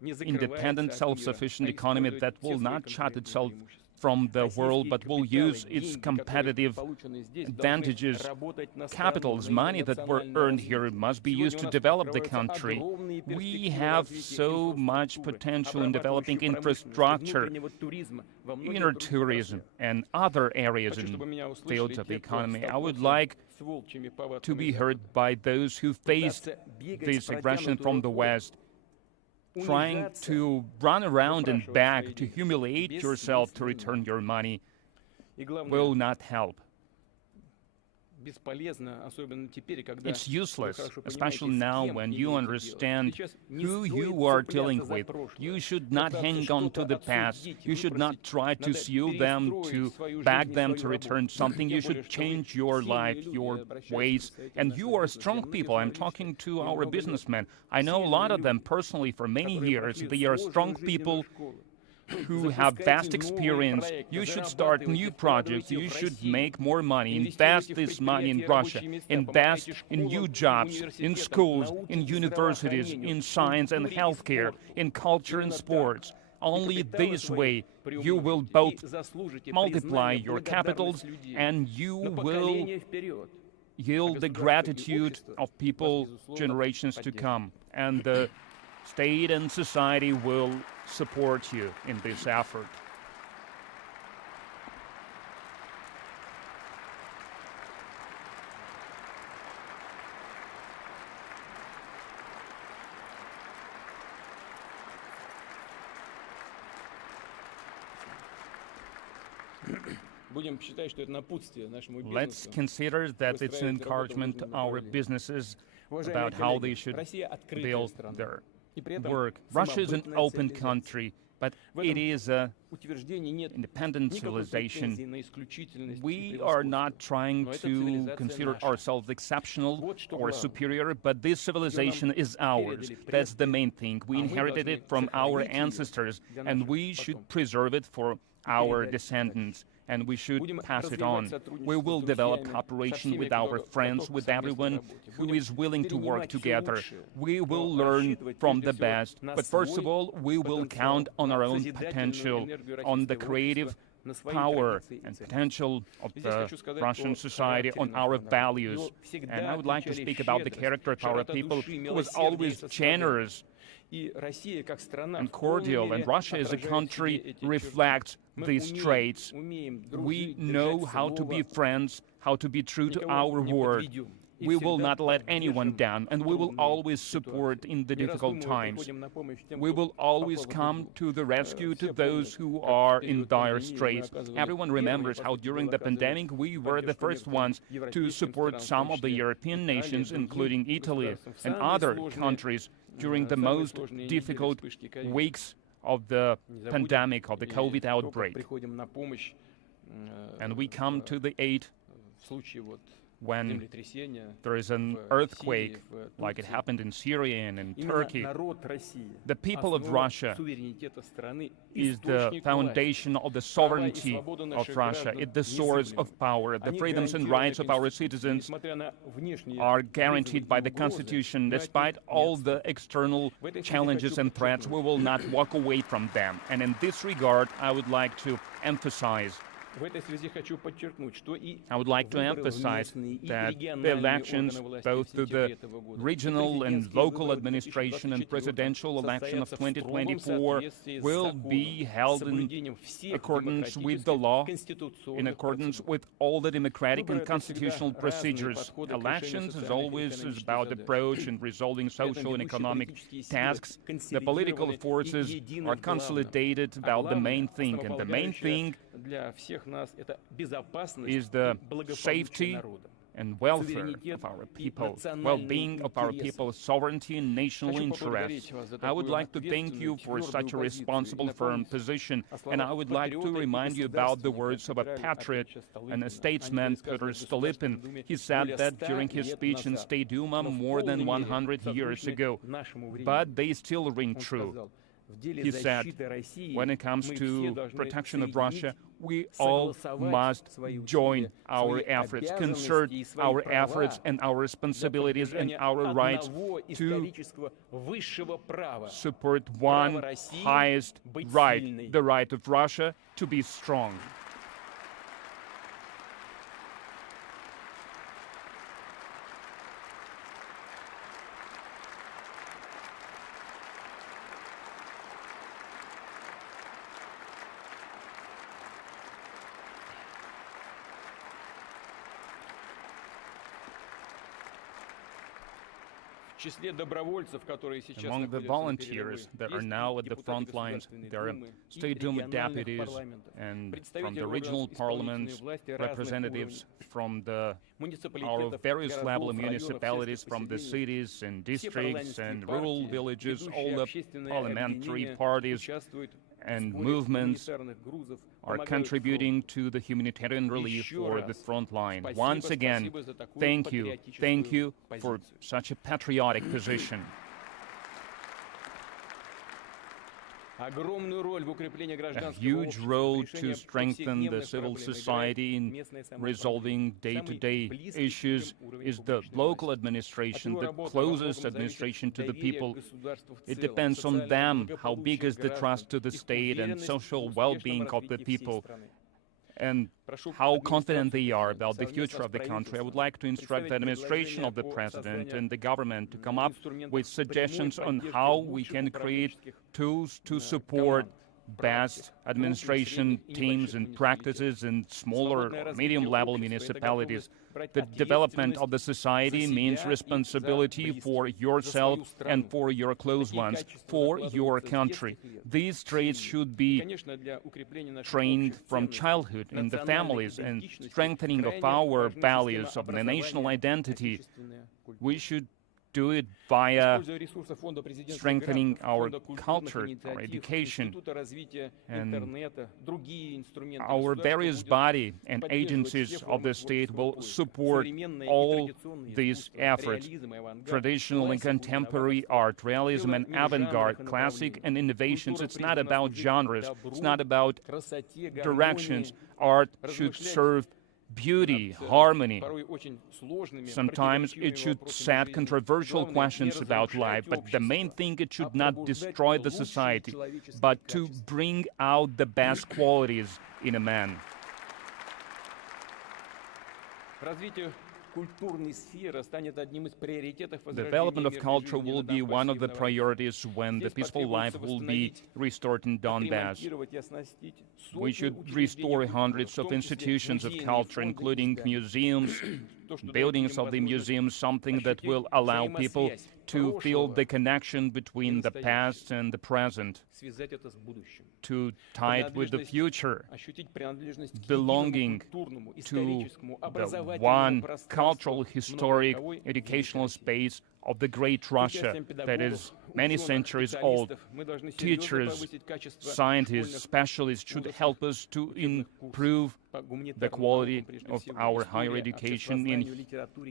independent, self-sufficient economy that will not shut itself from the world, but will use its competitive advantages. Capitals, money that were earned here must be used to develop the country. We have so much potential in developing infrastructure, inner tourism, and other areas in fields of the economy. I would like to be heard by those who faced this aggression from the West. Trying to run around and beg, to humiliate yourself to return your money will not help. It's useless, especially now when you understand who you are dealing with. You should not hang on to the past. You should not try to sue them, to beg them to return something. You should change your life, your ways. And you are strong people. I'm talking to our businessmen. I know a lot of them personally for many years. They are strong people who have vast experience. You should start new projects. You should make more money, invest this money in Russia, invest in new jobs, in schools, in universities, in science and healthcare, in culture and sports. Only this way you will both multiply your capitals and you will yield the gratitude of people generations to come. And the state and society will support you in this effort. Let's consider that it's an encouragement to our businesses about how they should build their work. Russia is an open country, but it is an independent civilization. We are not trying to consider ourselves exceptional or superior, but this civilization is ours. That's the main thing. We inherited it from our ancestors, and we should preserve it for our descendants. and we should pass it on. We will develop cooperation with our friends, with everyone who is willing to work together. We will learn from the best, but first of all, we will count on our own potential, on the creative power and potential of the Russian society, on our values. And I would like to speak about the character of our people, who was always generous and cordial, and Russia as a country reflects these traits. We know how to be friends, how to be true to our word. We will not let anyone down, and we will always support in the difficult times. We will always come to the rescue to those who are in dire straits. Everyone remembers how during the pandemic we were the first ones to support some of the European nations, including Italy and other countries, during the most difficult weeks of the pandemic, of the COVID outbreak. And we come to the aid when there is an earthquake, like it happened in Syria and in Turkey. The people of Russia is the foundation of the sovereignty of Russia. It's the source of power. The freedoms and rights of our citizens are guaranteed by the Constitution. Despite all the external challenges and threats, we will not walk away from them. And in this regard, I would like to emphasize that the elections, both to the regional and local administration and presidential election of 2024, will be held in accordance with the law, in accordance with all the democratic and constitutional procedures. Elections, as always, is about approach and resolving social and economic tasks. The political forces are consolidated about the main thing, and the main thing is the safety and welfare of our people, well-being of our people, sovereignty and national interests. I would like to thank you for such a responsible, firm position, and I would like to remind you about the words of a patriot and a statesman, Pyotr Stolypin. He said that during his speech in State Duma more than 100 years ago, but they still ring true. He said, when it comes to protection of Russia, we all must join our efforts, concert our efforts and our responsibilities and our rights to support one highest right, the right of Russia to be strong. Among the volunteers that are now at the front lines, there are State Duma deputies and from the regional parliaments, representatives from our various level of municipalities, from the cities and districts and rural villages. All the parliamentary parties and movements are contributing to the humanitarian relief for the front line. Once again, thank you for such a patriotic position. A huge role to strengthen the civil society in resolving day-to-day issues is the local administration, the closest administration to the people. It depends on them how big is the trust to the state and social well-being of the people, and how confident they are about the future of the country. I would like to instruct the administration of the president and the government to come up with suggestions on how we can create tools to support best administration teams and practices in smaller or medium-level municipalities. The development of the society means responsibility for yourself and for your close ones, for your country. These traits should be trained from childhood in the families, and strengthening of our values of the national identity. We should do it via strengthening our culture, our education, and our various body and agencies of the state will support all these efforts. Traditional and contemporary art, realism and avant-garde, classic and innovations. It's not about genres, it's not about directions. Art should serve beauty, harmony. Sometimes it should set controversial questions about life, but the main thing, it should not destroy the society, but to bring out the best qualities in a man. Development of culture will be one of the priorities when the peaceful life will be restored in Donbass. We should restore hundreds of institutions of culture, including museums, buildings of the museums, something that will allow people to feel the connection between the past and the present, to tie it with the future, belonging to the one cultural, historic, educational space of the great Russia that is many centuries old. Teachers, scientists, specialists should help us to improve the quality of our higher education in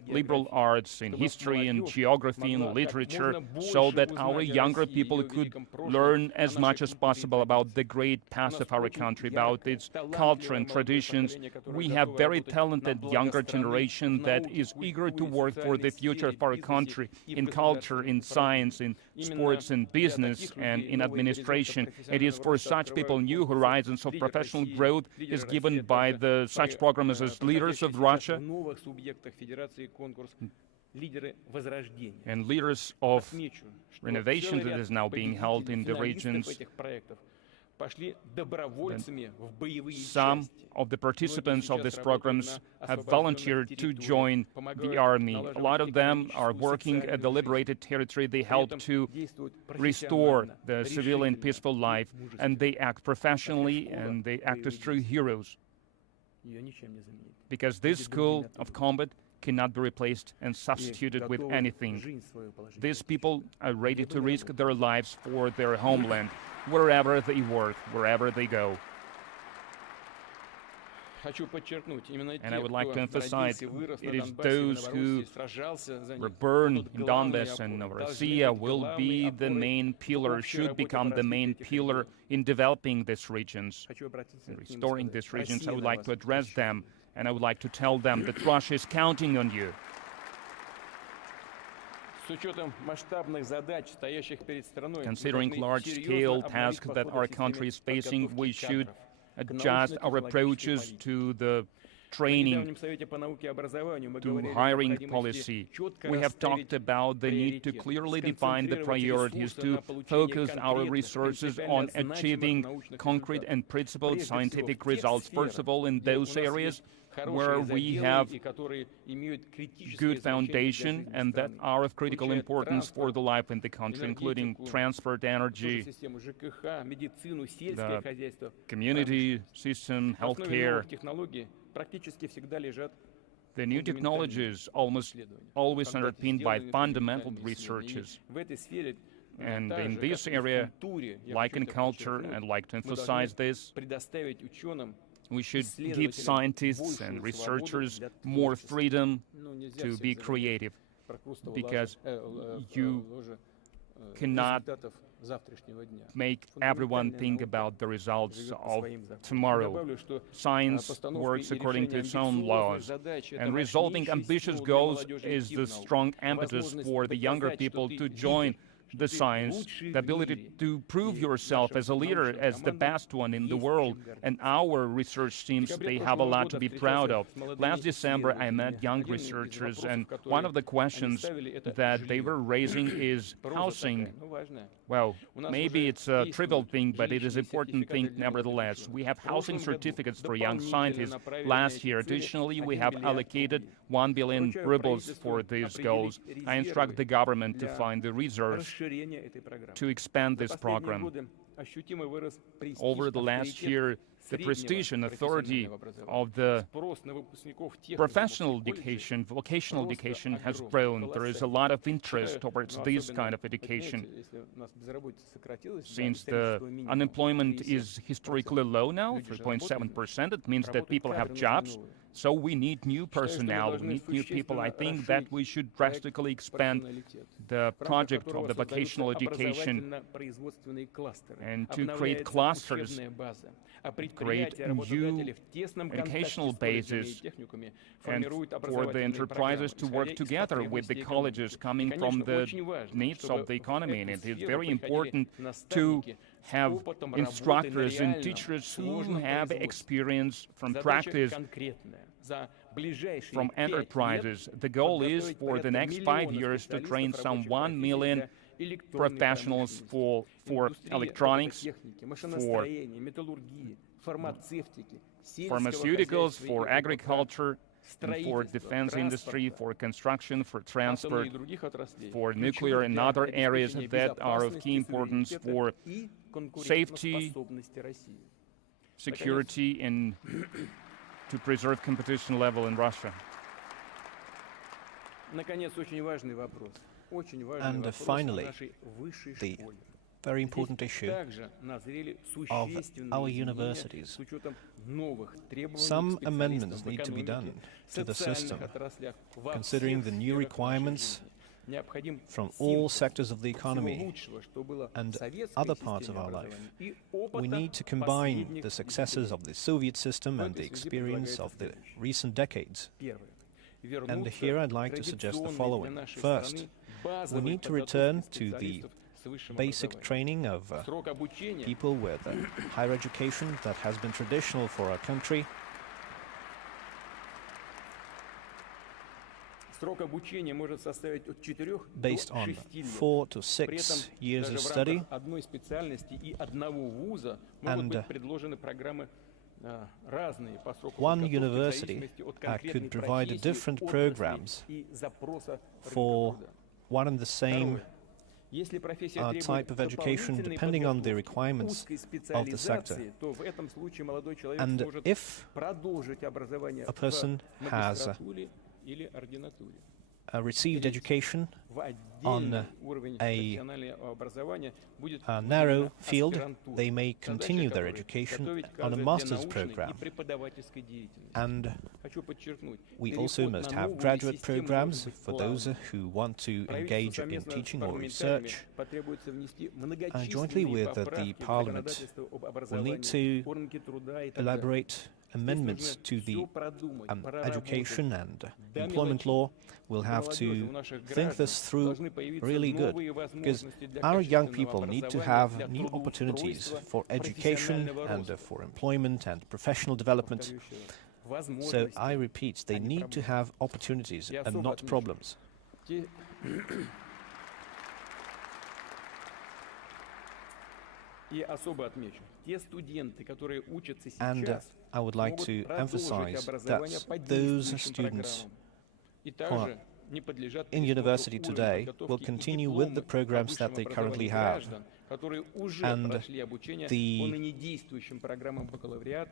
liberal arts, in history, in geography, in literature, so that our younger people could learn as much as possible about the great past of our country, about its culture and traditions. We have very talented younger generation that is eager to work for the future of our country in culture, in science, in sports, in business, and in administration. It is for such people new horizons of professional growth is given by the such programs as Leaders of Russia and Leaders of Renovation that is now being held in the regions. Some of the participants of these programs have volunteered to join the army. A lot of them are working at the liberated territory. They help to restore the civilian peaceful life, and they act professionally and they act as true heroes. Because this school of combat cannot be replaced and substituted with anything. These people are ready to risk their lives for their homeland, wherever they work, wherever they go. And I would like to emphasize, it is those who were born in Donbass and Novorossiya will be the main pillar, should become the main pillar in developing these regions, and restoring these regions. I would like to address them, and I would like to tell them that Russia is counting on you. Considering large-scale tasks that our country is facing, we should adjust our approaches to the training, to hiring policy. We have talked about the need to clearly define the priorities, to focus our resources on achieving concrete and principled scientific results. First of all, in those areas where we have good foundation and that are of critical importance for the life in the country, including transport, energy, the community system, healthcare. The new technologies almost always underpinned by fundamental researches. And in this area, like in culture, I'd like to emphasize this, we should give scientists and researchers more freedom to be creative, because you cannot make everyone think about the results of tomorrow. Science works according to its own laws, and resolving ambitious goals is the strong impetus for the younger people to join the science, the ability to prove yourself as a leader, as the best one in the world. And our research teams, they have a lot to be proud of. Last December, I met young researchers, and one of the questions that they were raising is housing. Well, maybe it's a trivial thing, but it is an important thing nevertheless. We have housing certificates for young scientists last year. Additionally, we have allocated 1 billion rubles for these goals. I instruct the government to find the reserves to expand this program. Over the last year, the prestige and authority of the professional education, vocational education has grown. There is a lot of interest towards this kind of education. Since the unemployment is historically low now, 3.7%, it means that people have jobs. So we need new personnel, we need new people. I think that we should drastically expand the project of the vocational education and to create clusters, create new educational bases, and for the enterprises to work together with the colleges coming from the needs of the economy. And it is very important to have instructors and teachers who have experience from practice, from enterprises. The goal is for the next 5 years to train some 1 million professionals for electronics, for pharmaceuticals, for agriculture, and for defense industry, for construction, for transport, for nuclear and other areas that are of key importance for safety, security, and to preserve competition level in Russia. And finally, the very important issue of our universities. Some amendments need to be done to the system, considering the new requirements from all sectors of the economy and other parts of our life. We need to combine the successes of the Soviet system and the experience of the recent decades. And here I'd like to suggest the following. First, we need to return to the basic training of people with higher education that has been traditional for our country. Based on 4 to 6 years of study, and one university could provide different programs for one and the same type of education depending on the requirements of the sector. And if a person has received education on a narrow field, they may continue their education on a master's program. And we also must have graduate programs for those who want to engage in teaching or research. Jointly with the Parliament, we'll need to elaborate amendments to the education and employment law. We'll have to think this through really good, because our young people need to have new opportunities for education and for employment and professional development. So I repeat, they need to have opportunities and not problems. And I would like to emphasize that those students who are in university today will continue with the programs that they currently have. And the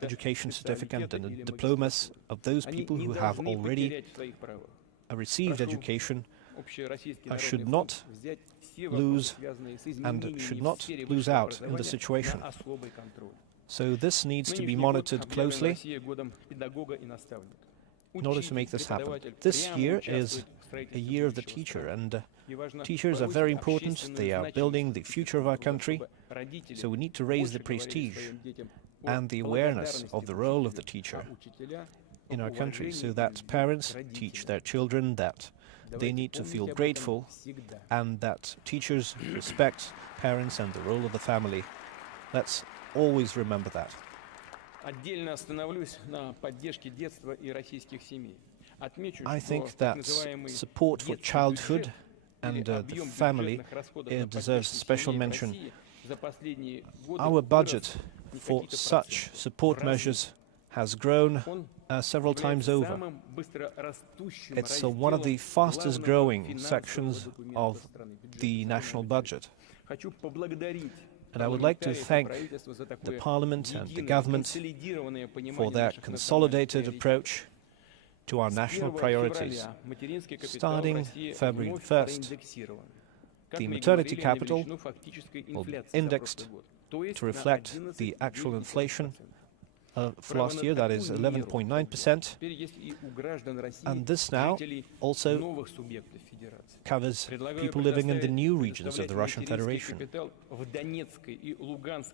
education certificate and the diplomas of those people who have already received education should not lose and should not lose out in the situation. So this needs to be monitored closely in order to make this happen. This year is a year of the teacher, and teachers are very important. They are building the future of our country, so we need to raise the prestige and the awareness of the role of the teacher in our country, so that parents teach their children that they need to feel grateful and that teachers respect parents and the role of the family. Let's always remember that. I think that support for childhood and the family deserves special mention. Our budget for such support measures has grown several times over. It's one of the fastest growing sections of the national budget. And I would like to thank the Parliament and the government for their consolidated approach to our national priorities. Starting February 1st, the maternity capital will be indexed to reflect the actual inflation for last year, that is 11.9%, and this now also covers people living in the new regions of the Russian Federation.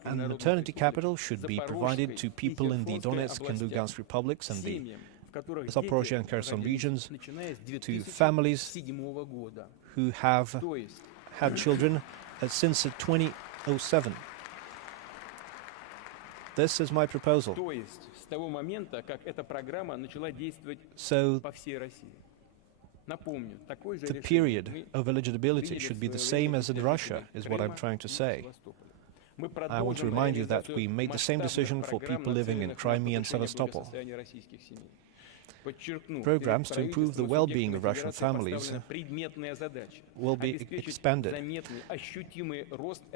And maternity capital should be provided to people in the Donetsk and Lugansk republics and the Zaporozhye and Kherson regions, to families who have had children since 2007. This is my proposal. So, the period of eligibility should be the same as in Russia, is what I'm trying to say. I want to remind you that we made the same decision for people living in Crimea and Sevastopol. Programs to improve the well-being of Russian families will be expanded.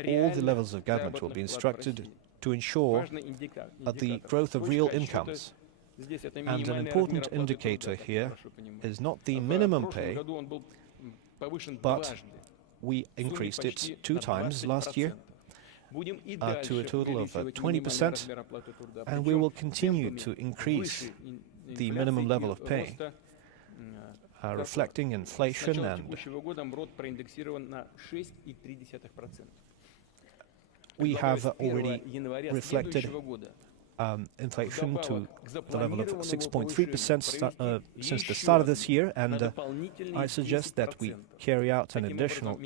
All the levels of government will be instructed to ensure the growth of real incomes. And an important indicator here is not the minimum pay, but we increased it 2 times last year to a total of 20%, and we will continue to increase the minimum level of pay, reflecting inflation, and we have already reflected inflation to the level of 6.3% since the start of this year, and I suggest that we carry out an additional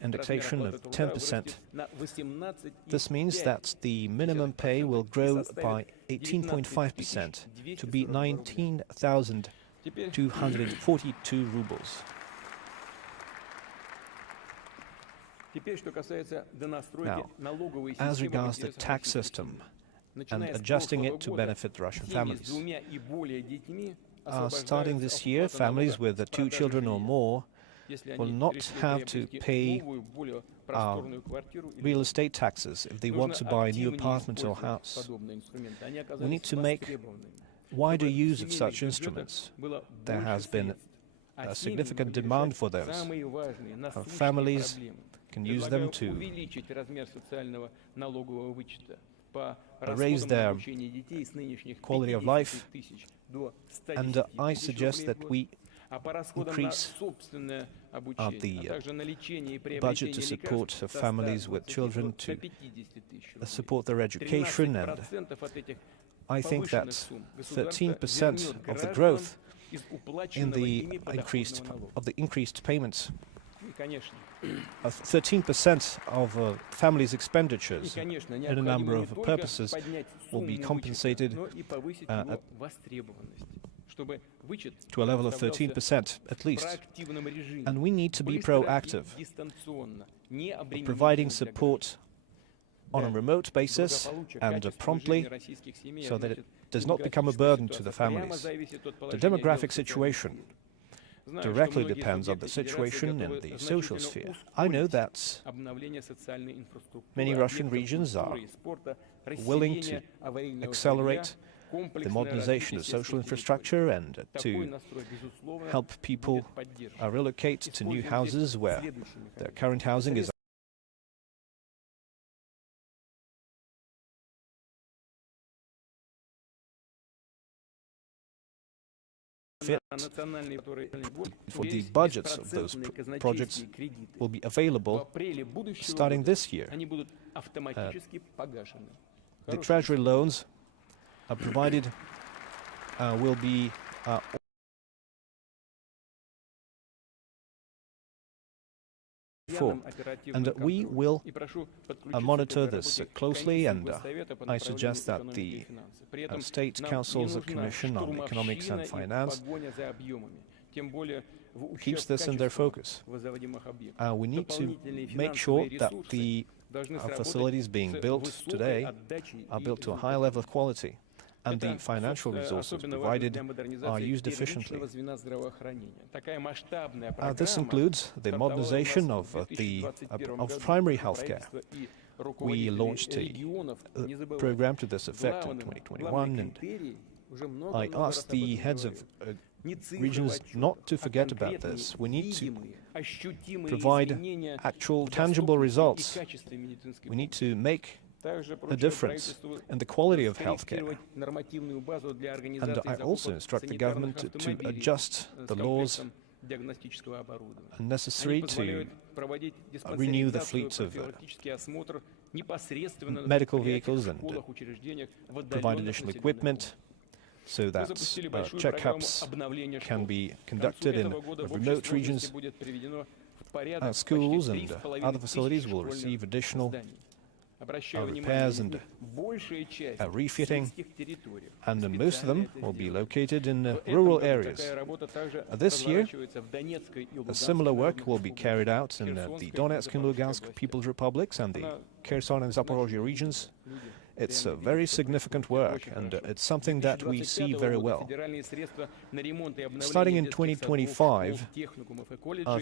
indexation of 10%. This means that the minimum pay will grow by 18.5% to be 19,242 rubles. Now, as regards the tax system and adjusting it to benefit the Russian families, starting this year, families with 2 children or more will not have to pay real estate taxes if they want to buy a new apartment or house. We need to make wider use of such instruments. There has been a significant demand for those. Families can use them to raise their quality of life, and I suggest that we increase the budget to support families with children, to support their education, and I think that 13% of the growth in the increased payments, 13% of families' expenditures in a number of purposes will be compensated to a level of 13% at least. And we need to be proactive, providing support on a remote basis and promptly, so that it does not become a burden to the families. The demographic situation directly depends on the situation in the social sphere. I know that many Russian regions are willing to accelerate the modernization of social infrastructure and to help people relocate to new houses where their current housing is fit. For the budgets of those projects will be available starting this year. The treasury loans provided will be and we will monitor this closely, and I suggest that the State Council's Commission on Economics and Finance keeps this in their focus. We need to make sure that the facilities being built today are built to a high level of quality, and the financial resources provided are used efficiently. This includes the modernization of primary healthcare. we launched a program to this effect in 2021, and I asked the heads of regions not to forget about this. We need to provide actual, tangible results. We need to make a difference in the quality of healthcare. And I also instruct the government to adjust the laws necessary to renew the fleets of medical vehicles and provide additional equipment so that checkups can be conducted in remote regions. Schools and other facilities will receive additional repairs and refitting, and most of them will be located in rural areas. This year, a similar work will be carried out in the Donetsk and Lugansk People's Republics and the Kherson and Zaporozhye regions. It's a very significant work, and it's something that we see very well. Starting in 2025,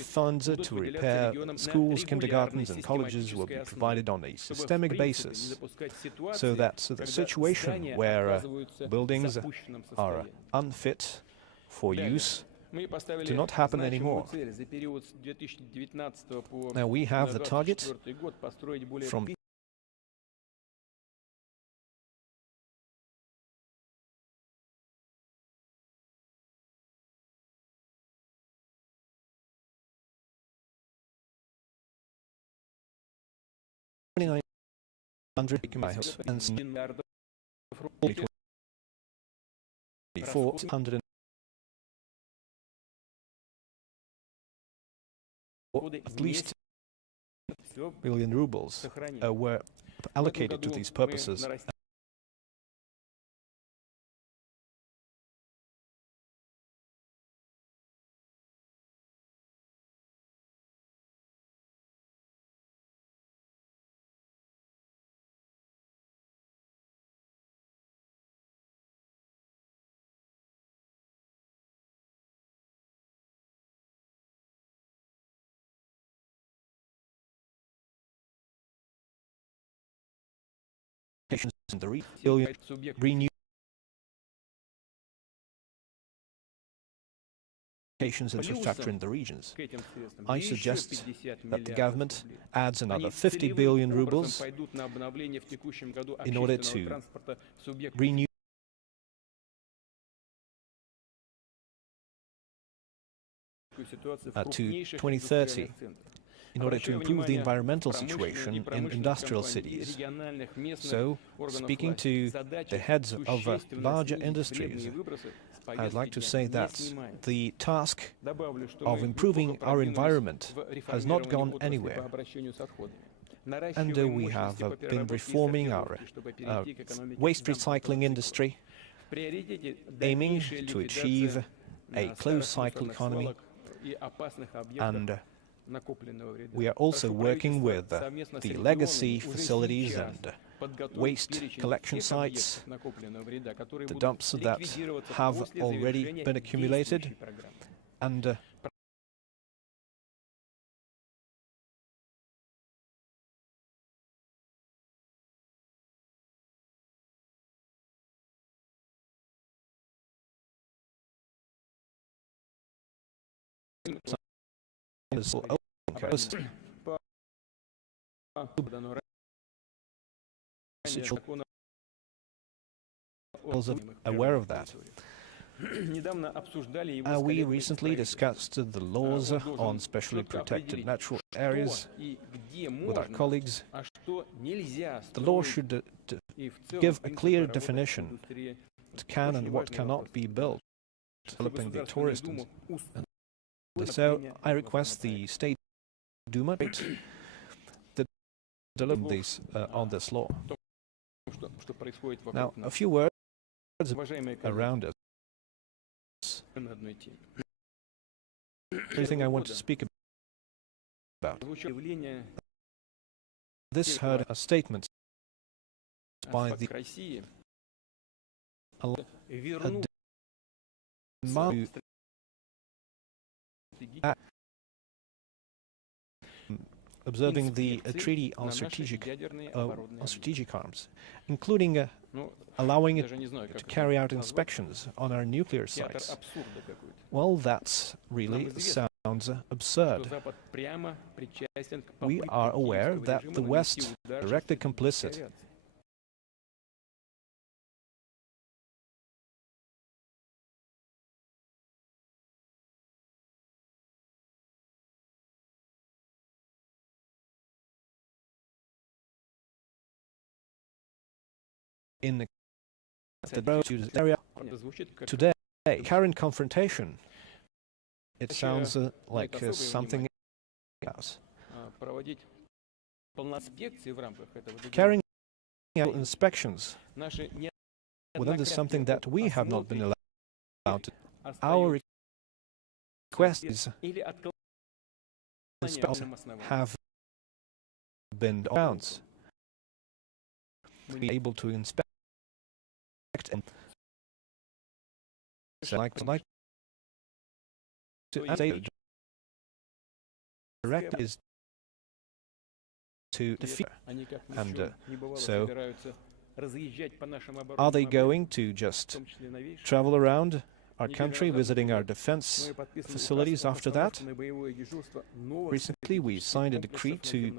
funds to repair schools, kindergartens, and colleges will be provided on a systemic basis, so that the situation where buildings are unfit for use do not happen anymore. Now, we have the target from 2,900 miles and 400 at least billion rubles were allocated to these purposes. In the renew infrastructure in the regions. I suggest that the government adds another 50 billion rubles in order to renew to 2030. In order to improve the environmental situation in industrial cities. So, speaking to the heads of larger industries, I'd like to say that the task of improving our environment has not gone anywhere. And we have been reforming our waste recycling industry, aiming to achieve a closed-cycle economy, and we are also working with the legacy facilities and waste collection sites, the dumps that have already been accumulated, and aware of that. We recently discussed the laws on specially protected natural areas with our colleagues. The law should give a clear definition of what can and what cannot be built, developing the tourist. So I request the State Duma to deliver this on this law. Now, a few words around us. Everything I want to speak about. This heard a statement by the observing the treaty on strategic arms, including allowing it to carry out inspections on our nuclear sites. Well, that really sounds absurd. We are aware that the West directly complicit in the area today. Current confrontation, it sounds like something else. Carrying out inspections within this something that we have not been allowed to. Our request is inspections have been found. Be able to inspect and like to say direct is to defeat, and so are they going to just travel around our country visiting our defense facilities after that? Recently we signed a decree to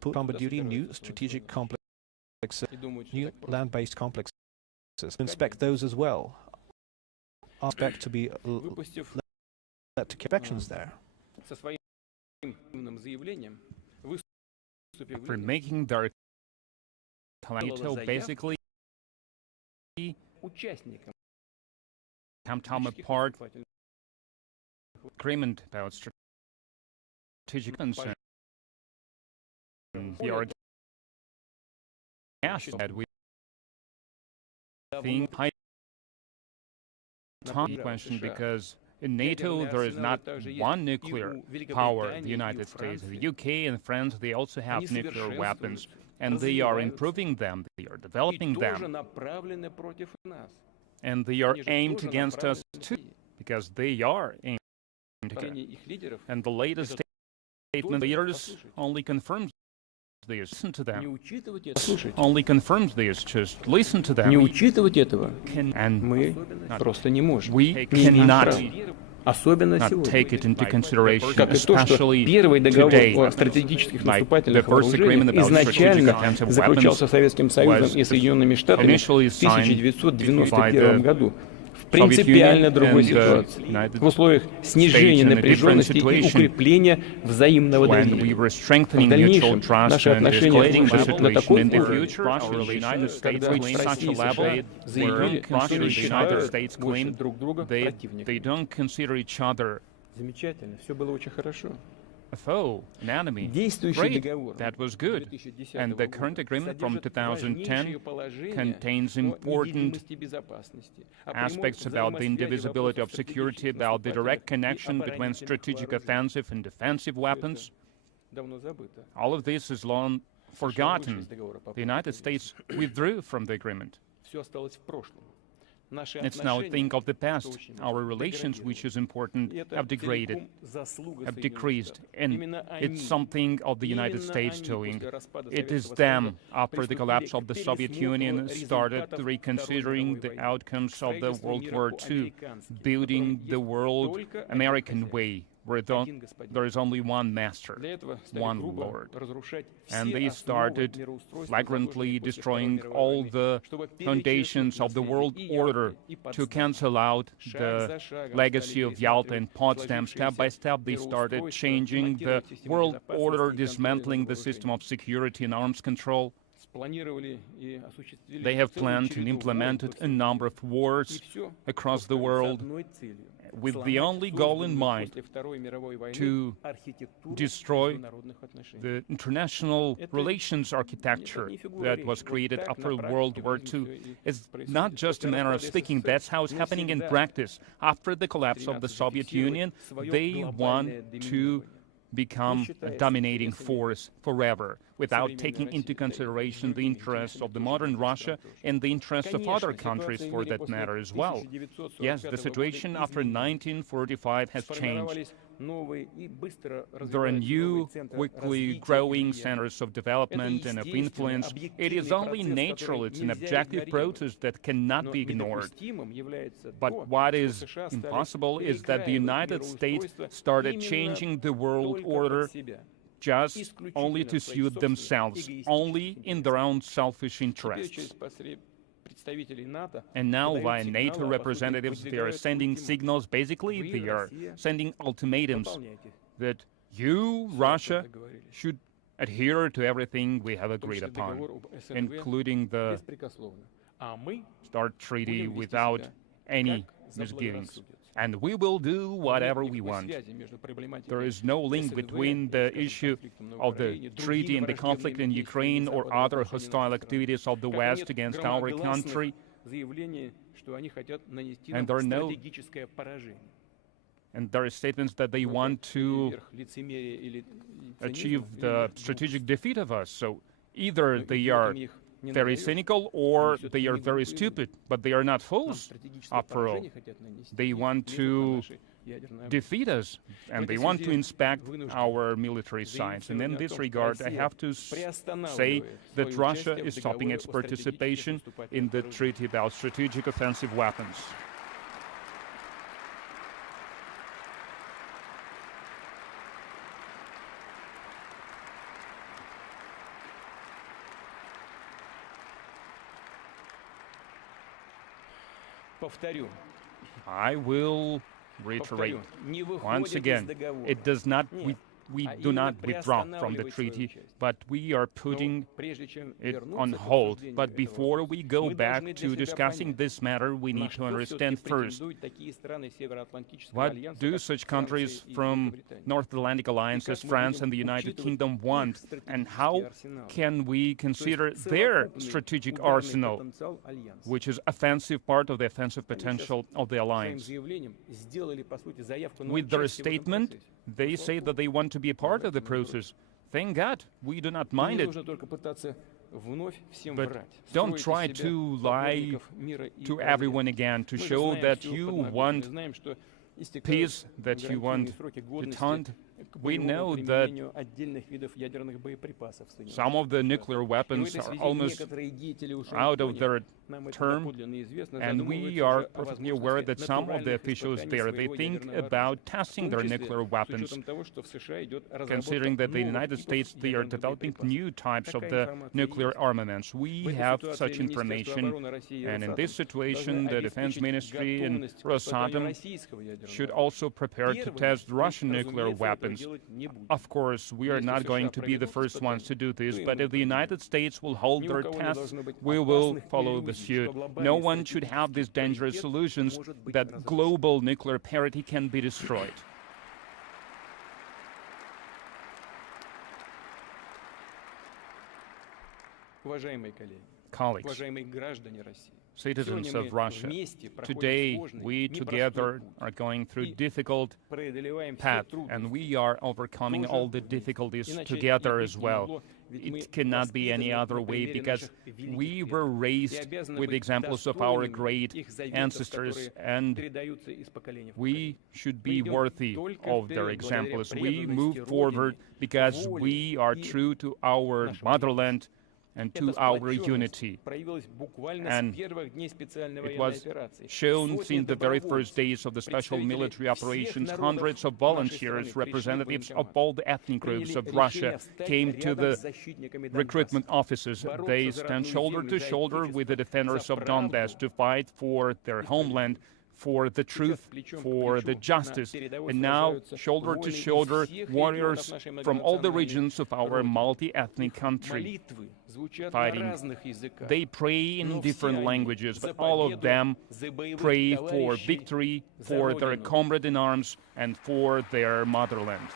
put combat duty new strategic complexes, new land-based complexes, inspect those as well. I expect to be let to keep actions there. For making their NATO basically come apart agreement about strategic concern. The organization that we think time question, because in NATO there is not one nuclear power. The United States, the UK and France, they also have nuclear weapons, and they are improving them, they are developing them, and they are aimed against us too, because they are aimed against us. And the latest statement of leaders only confirms this. Listen to them. Only confirms this. Just listen to them. And we cannot not take it into consideration, especially today. Like the first agreement about strategic offensive weapons was initially signed by the принципиально другой ситуации, в условиях снижения напряженности и укрепления взаимного доверия. В дальнейшем наши отношения выйдут на такой уровень, когда Россия заявили, что не считают больше друг друга противниками. Замечательно, все было очень хорошо. A foe, an enemy. Great, that was good. And the current agreement from 2010 contains important aspects about the indivisibility of security, about the direct connection between strategic offensive and defensive weapons. All of this is long forgotten. The United States withdrew from the agreement. Let's now think of the past. Our relations, which is important, have degraded, have decreased, and it's something of the United States doing. It is them, after the collapse of the Soviet Union, started reconsidering the outcomes of the World War II, building the world American way, where there is only one master, one Lord. And they started flagrantly destroying all the foundations of the world order to cancel out the legacy of Yalta and Potsdam. Step by step, they started changing the world order, dismantling the system of security and arms control. They have planned and implemented a number of wars across the world with the only goal in mind to destroy the international relations architecture that was created after World War II. It's not just a matter of speaking, that's how it's happening in practice. After the collapse of the Soviet Union, they want to become a dominating force forever, without taking into consideration the interests of the modern Russia and the interests of other countries for that matter as well. Yes, the situation after 1945 has changed. There are new, quickly growing centers of development and of influence. It is only natural, it's an objective process that cannot be ignored. But what is impossible is that the United States started changing the world order just only to suit themselves, only in their own selfish interests. And now, via NATO representatives, they are sending signals. Basically, they are sending ultimatums that you, Russia, should adhere to everything we have agreed upon, including the START treaty without any misgivings. And we will do whatever we want. There is no link between the issue of the treaty and the conflict in Ukraine or other hostile activities of the West against our country. And there are statements that they want to achieve the strategic defeat of us. So either they are very cynical or they are very stupid, but they are not fools, after all. They want to defeat us, and they want to inspect our military sites. And in this regard, I have to say that Russia is stopping its participation in the treaty about strategic offensive weapons. I will reiterate once again, it does not, we do not withdraw from the treaty, but we are putting it on hold. But before we go back to discussing this matter, we need to understand first, what do such countries from North Atlantic Alliance as France and the United Kingdom want, and how can we consider their strategic arsenal, which is offensive part of the offensive potential of the alliance. With their statement, they say that they want to be a part of the process. Thank God, we do not mind it. But don't try to lie to everyone again to show that you want peace, that you want detente. We know that some of the nuclear weapons are almost out of their term, and we are perfectly aware that some of the officials there, they think about testing their nuclear weapons, considering that the United States, they are developing new types of the nuclear armaments. We have such information, and in this situation, the Defense Ministry and Rosatom should also prepare to test Russian nuclear weapons. Of course, we are not going to be the first ones to do this, but if the United States will hold their tests, we will follow the suit. No one should have these dangerous solutions that global nuclear parity can be destroyed. Colleagues, citizens of Russia, today we together are going through difficult path, and we are overcoming all the difficulties together as well. It cannot be any other way, because we were raised with examples of our great ancestors, and we should be worthy of their examples. We move forward because we are true to our motherland and to our unity. And it was shown since the very first days of the special military operations. Hundreds of volunteers, representatives of all the ethnic groups of Russia, came to the recruitment offices. They stand shoulder to shoulder with the defenders of Donbass to fight for their homeland, for the truth, for the justice. And now, shoulder to shoulder, warriors from all the regions of our multi-ethnic country fighting. They pray in different languages, but all of them pray for victory, for their comrade in arms, and for their motherland.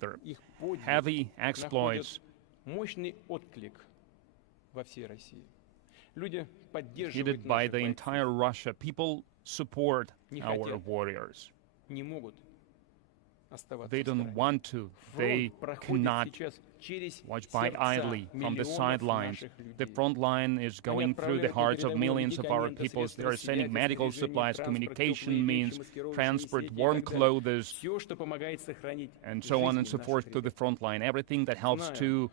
Their heavy exploits heeded by the entire Russia. People support our warriors. They don't want to. They cannot watch by idly from the sidelines. The front line is going through the hearts of millions of our people. They are sending medical supplies, communication means, transport, warm clothes, and so on and so forth to the front line. Everything that helps to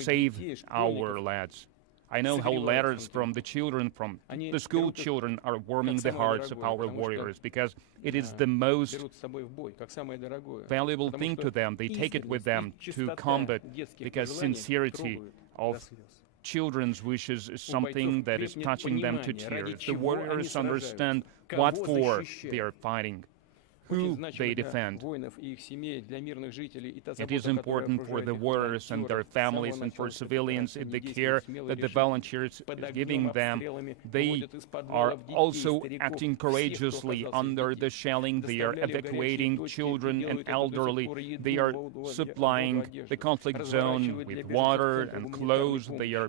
save our lads. I know how letters from the children, from the school children, are warming the hearts of our warriors, because it is the most valuable thing to them. They take it with them to combat, because sincerity of children's wishes is something that is touching them to tears. The warriors understand what for they are fighting, who they defend. It is important for the warriors and their families and for civilians in the care that the volunteers are giving them. They are also acting courageously under the shelling. They are evacuating children and elderly. They are supplying the conflict zone with water and clothes. They are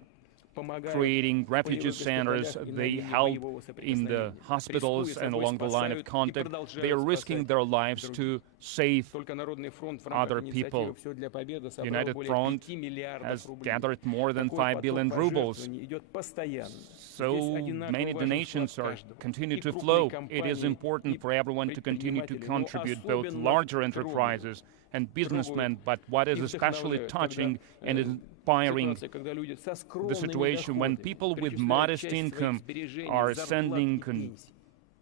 creating refugee centers. They help in the hospitals and along the line of contact. They are risking their lives to save other people. United Front has gathered more than 5 billion rubles. So many donations continue to flow. It is important for everyone to continue to contribute, both larger enterprises and businessmen, but what is especially touching and inspiring the situation when people with modest income are sending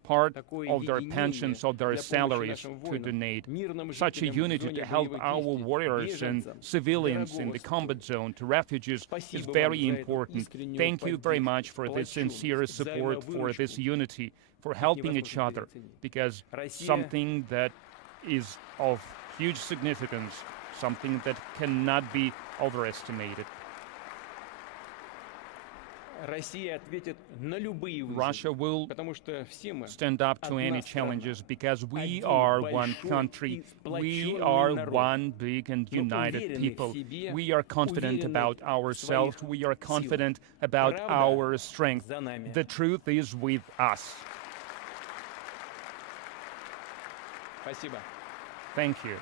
part of their pensions, of their salaries to donate. Such a unity to help our warriors and civilians in the combat zone, to refugees, is very important. Thank you very much for this sincere support, for this unity, for helping each other, because something that is of huge significance, something that cannot be overestimated. Russia will stand up to any challenges, because we are one country, we are one big and united people. We are confident about ourselves, we are confident about our strength. The truth is with us. Thank you.